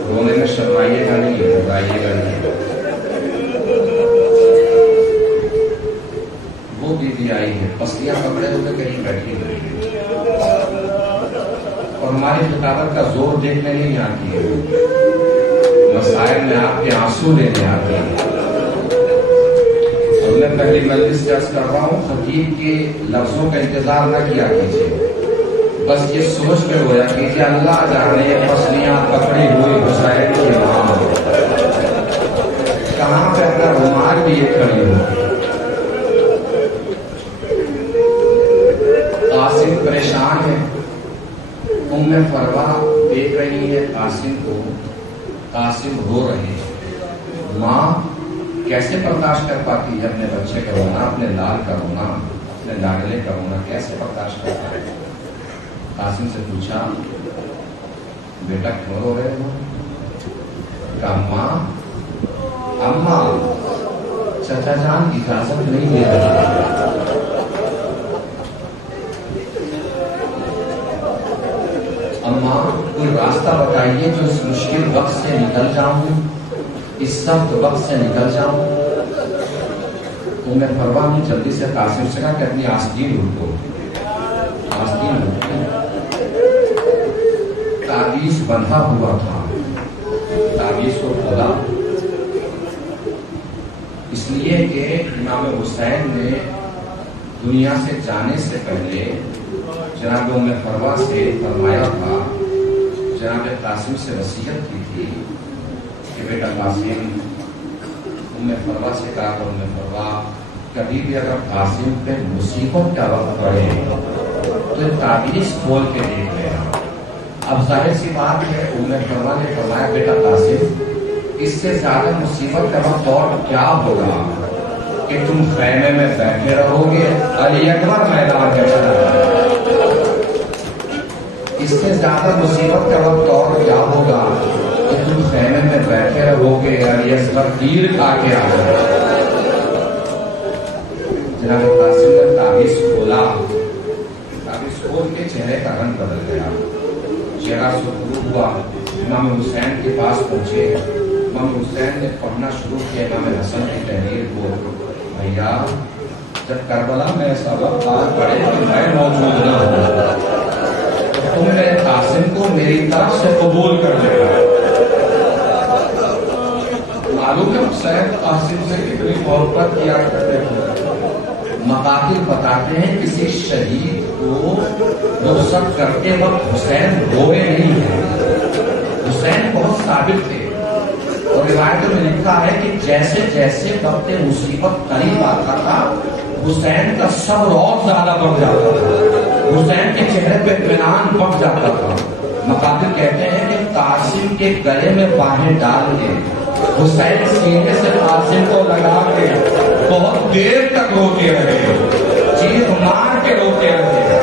رونے میں شرمائیے گا نہیں، بتائیے گا نہیں۔ وہ بیوی آئی ہے پسلیاں پکڑے ہوئے کہیں بیٹھی ہوئی ہے، اور ہماری خطابت کا زور دیکھنے نہیں آتی ہے، مسائل میں آپ کے آنسو لینے آتے ہیں۔ اور میں پہلی مجلس سے عرض کر رہا ہوں، خطیب کے لفظوں کا انتظار نہ کیا کیجیے، بس یہ سوچ میں رویا کیجیے اللہ جانے پسلیاں پکڑی ہوئی حسین کی ماں کہاں پہ اپنا رومال بھی یہ کھڑی ہو۔ قاسم پریشان ہے، ام فروا دیکھ رہی ہے قاسم کو، قاسم رو رہے ہیں۔ ماں کیسے برداشت کر پاتی ہے اپنے بچے کا رونا، اپنے لال کا رونا، اپنے نے لاڈلے کا ہونا کیسے برداشت کرتا ہے؟ قاسم سے پوچھا بیٹا کیوں رو رہے ہو؟ اماں چچا جان اجازت نہیں دے رہے، اماں کوئی راستہ بتائیے جو اس مشکل وقت سے نکل جاؤں، اس سخت وقت سے نکل جاؤں۔ ام فروا نے جلدی سے قاسم سے کہا کہ اپنی آستین اٹھو، آستین اٹھو۔ تعویذ بندھا ہوا تھا، تعویذ کو کھولا، اس لیے کہ امام حسین نے دنیا سے جانے سے پہلے جناب ام فروا سے فرمایا تھا، جناب قاسم سے وصیت کی تھی کہ بیٹا قاسم، ام فروا سے کہا کہ ام فروا کبھی بھی اگر قاسم پہ مصیبت کا وقت پڑے تو تعویذ کھول کے دیکھ لینا۔ اب ظاہر سی بات ہے ام فروا نے فرمایا بیٹا قاسم اس سے زیادہ مصیبت کا وقت اور کیا ہوگا کہ تم خیمے میں بیٹھے رہو گے، علی اکبر میدان میں چلا جائے، اس سے زیادہ مصیبت کا وقت اور کیا ہوگا کہ تم خیمے میں بیٹھے رہو گے، علی اکبر تیر کھا کے آ جائے۔ جناب قاسم نے تعویذ کھولا، تعویذ کھول کے چہرے کا رنگ بدل گیا، چہرہ سرخرو ہوا۔ امام حسین کے پاس پہنچے، امام حسین نے پڑھنا شروع کیا امام حسن کی تحریر کو، بھیا جب کربلا میں ایسا وقت آ پڑے کہ میں موجود نہ ہوں تو تم میرے قاسم کو میری طرف سے قبول کر لے گا۔ معلوم ہے حسین قاسم سے کتنی محبت کیا کرتے ہیں۔ مقاتل بتاتے ہیں کسی شہید کو رخصت کرتے وقت حسین روئے نہیں ہیں، حسین بہت ثابت تھے، اور روایتوں میں لکھا ہے کہ جیسے جیسے وقت مصیبت قریب آتا تھا حسین کا صبر اور زیادہ بڑھ جاتا تھا، حسین کے چہرے پہ اطمینان بڑھ جاتا تھا۔ مقاتل کہتے ہیں کہ قاسم کے گلے میں باہیں ڈال کے حسین سینے سے قاسم کو لگا کے بہت دیر تک روتے رہے، چیخ مار کے روتے رہے،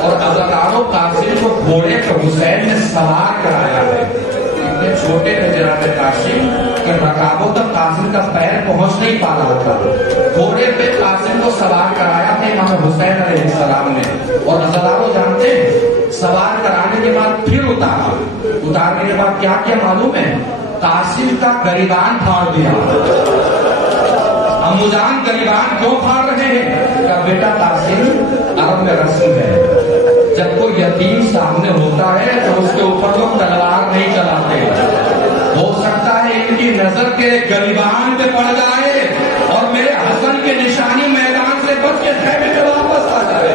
اور عزاداروں قاسم کو گھوڑے پہ حسین نے سوار کرایا ہے۔ اتنے چھوٹے تھے جناب قاسم کہ رکابوں تک قاسم کا پیر پہنچ نہیں پا رہا تھا، گھوڑے پہ قاسم کو سوار کرایا تھا امام حسین علیہ السلام نے، اور عزاداروں جانتے ہیں سوار کرانے کے بعد پھر اتارا، اتارنے کے بعد کیا کیا معلوم ہے؟ قاسم کا گریبان پھاڑ دیا۔ امو جان گریبان کیوں پھاڑ رہے ہیں؟ کہ بیٹا قاسم عرب میں رسم ہے جب کوئی یتیم سامنے ہوتا ہے تو اس کے اوپر لوگ تلوار نہیں چلاتے، ہو سکتا ہے ان کی نظر تیرے گریبان پہ پڑ جائے اور میرے حسن کی نشانی میدان سے بچ کے خیمے میں واپس آ جائے۔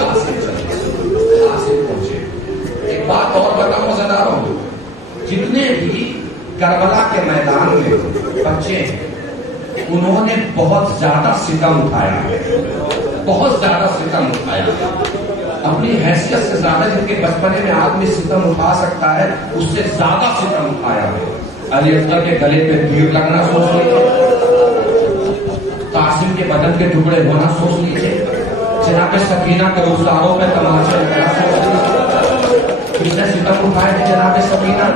قاسم پہنچے۔ ایک بات اور بتاؤں عزاداروں، جتنے بھی کربلا کے میدان میں بچے ہیں انہوں نے بہت زیادہ ستم اٹھایا ہے، بہت زیادہ ستم اٹھایا ہے، اپنی حیثیت سے زیادہ جن کے بچپنے میں آدمی ستم اٹھا سکتا ہے اس سے زیادہ ستم اٹھایا ہے۔ علی اکبر کے گلے پہ تیر لگنا سوچ لیجیے، قاسم کے بدن کے ٹکڑے ہونا سوچ لیجیے، جناب سکینہ کے رخساروں پہ تماشا لگنا سوچ لیجیے۔ کس نے ستم اٹھائے تھے جناب سکینہ؟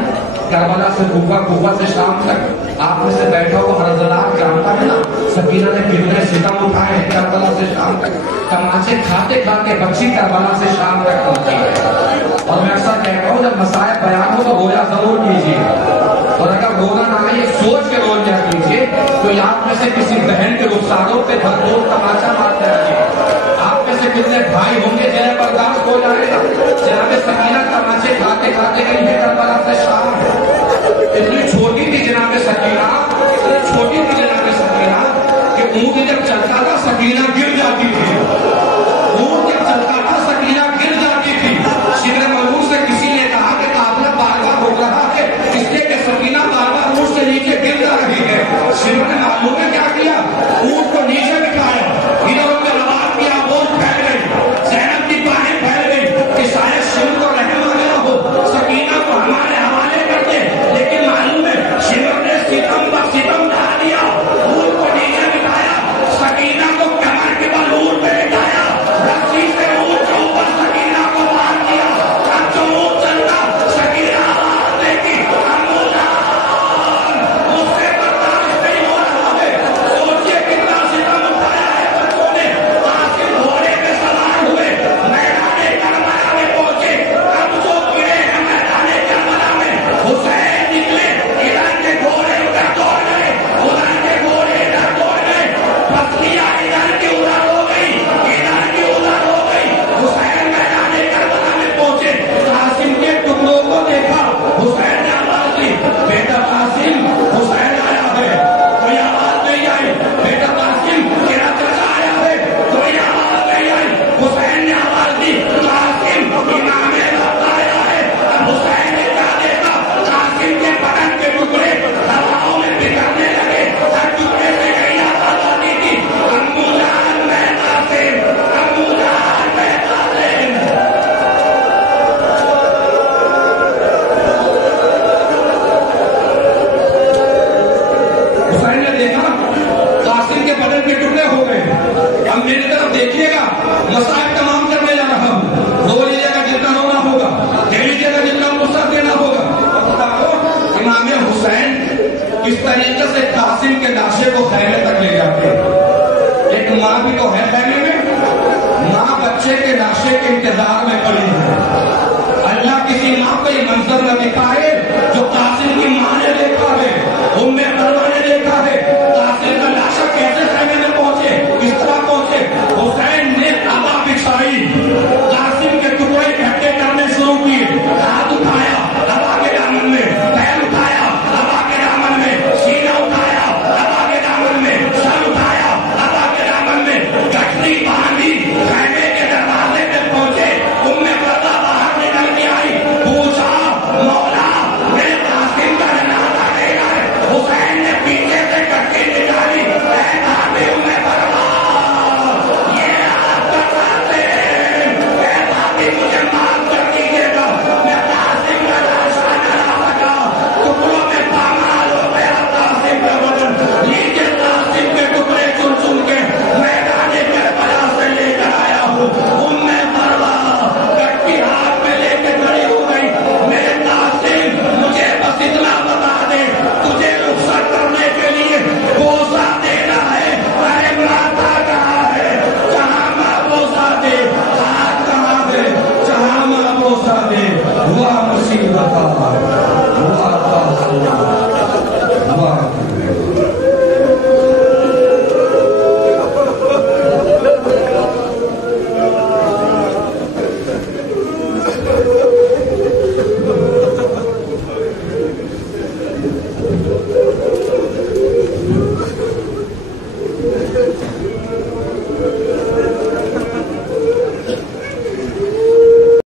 کربلا سے کوفہ، کوفہ سے شام تک آپ میں سے بیٹھا ہوا ہر زلال جانتا ہے نا سکینہ نے کتنے ستم اٹھائے ہیں کربلا سے شام تک، تماچے کھاتے کھاتے بچی کربلا سے شام تک پہنچی ہے۔ اور میں اکثر کہتا ہوں جب مسائل بیان ہو تو رویا ضرور کیجیے، اور اگر رونا نہ آئے یہ سوچ کے رو لیا کیجیے کوئی آپ میں سے کسی بہن کے رخساروں پہ بھرپور تماچا مارتے رہیے۔ آپ میں سے کتنے بھائی ہوں گے جنہیں برداشت ہو جائے گا جناب سکینہ تماچے کھاتے کھاتے گئی ہے کربلا سے شام، اتنی چھوٹی تھی جناب سکینہ، اتنی چھوٹی تھی جناب سکینہ کہ اونٹ جب چلتا تھا سکینہ گر جاتی تھی، اونٹ جب چلتا تھا سکینہ گر جاتی تھی۔ شبر ملعون سے کسی نے کہا کہ قافلہ بار بار رک رہا ہے اس لیے کہ سکینہ بار بار اونٹ سے نیچے گر جا رہی ہے۔ شبر نے معلوم نے کیا کیا؟ اونٹ کو نیچے بٹھایا، ادھر ادھر آواز کیا، بوجھ پھیل گئی، زینب کی باہیں پھیل گئی کہ شاید شبر کو رحم آ گیا ہو، سکینہ کو ہمارے حوالے کر دے، لیکن معلوم ہے شبر نے ستم پر ستم ڈال دیا، اونٹ کو نیچے بٹھایا، سکینہ کو کمر کے بل طریقے سے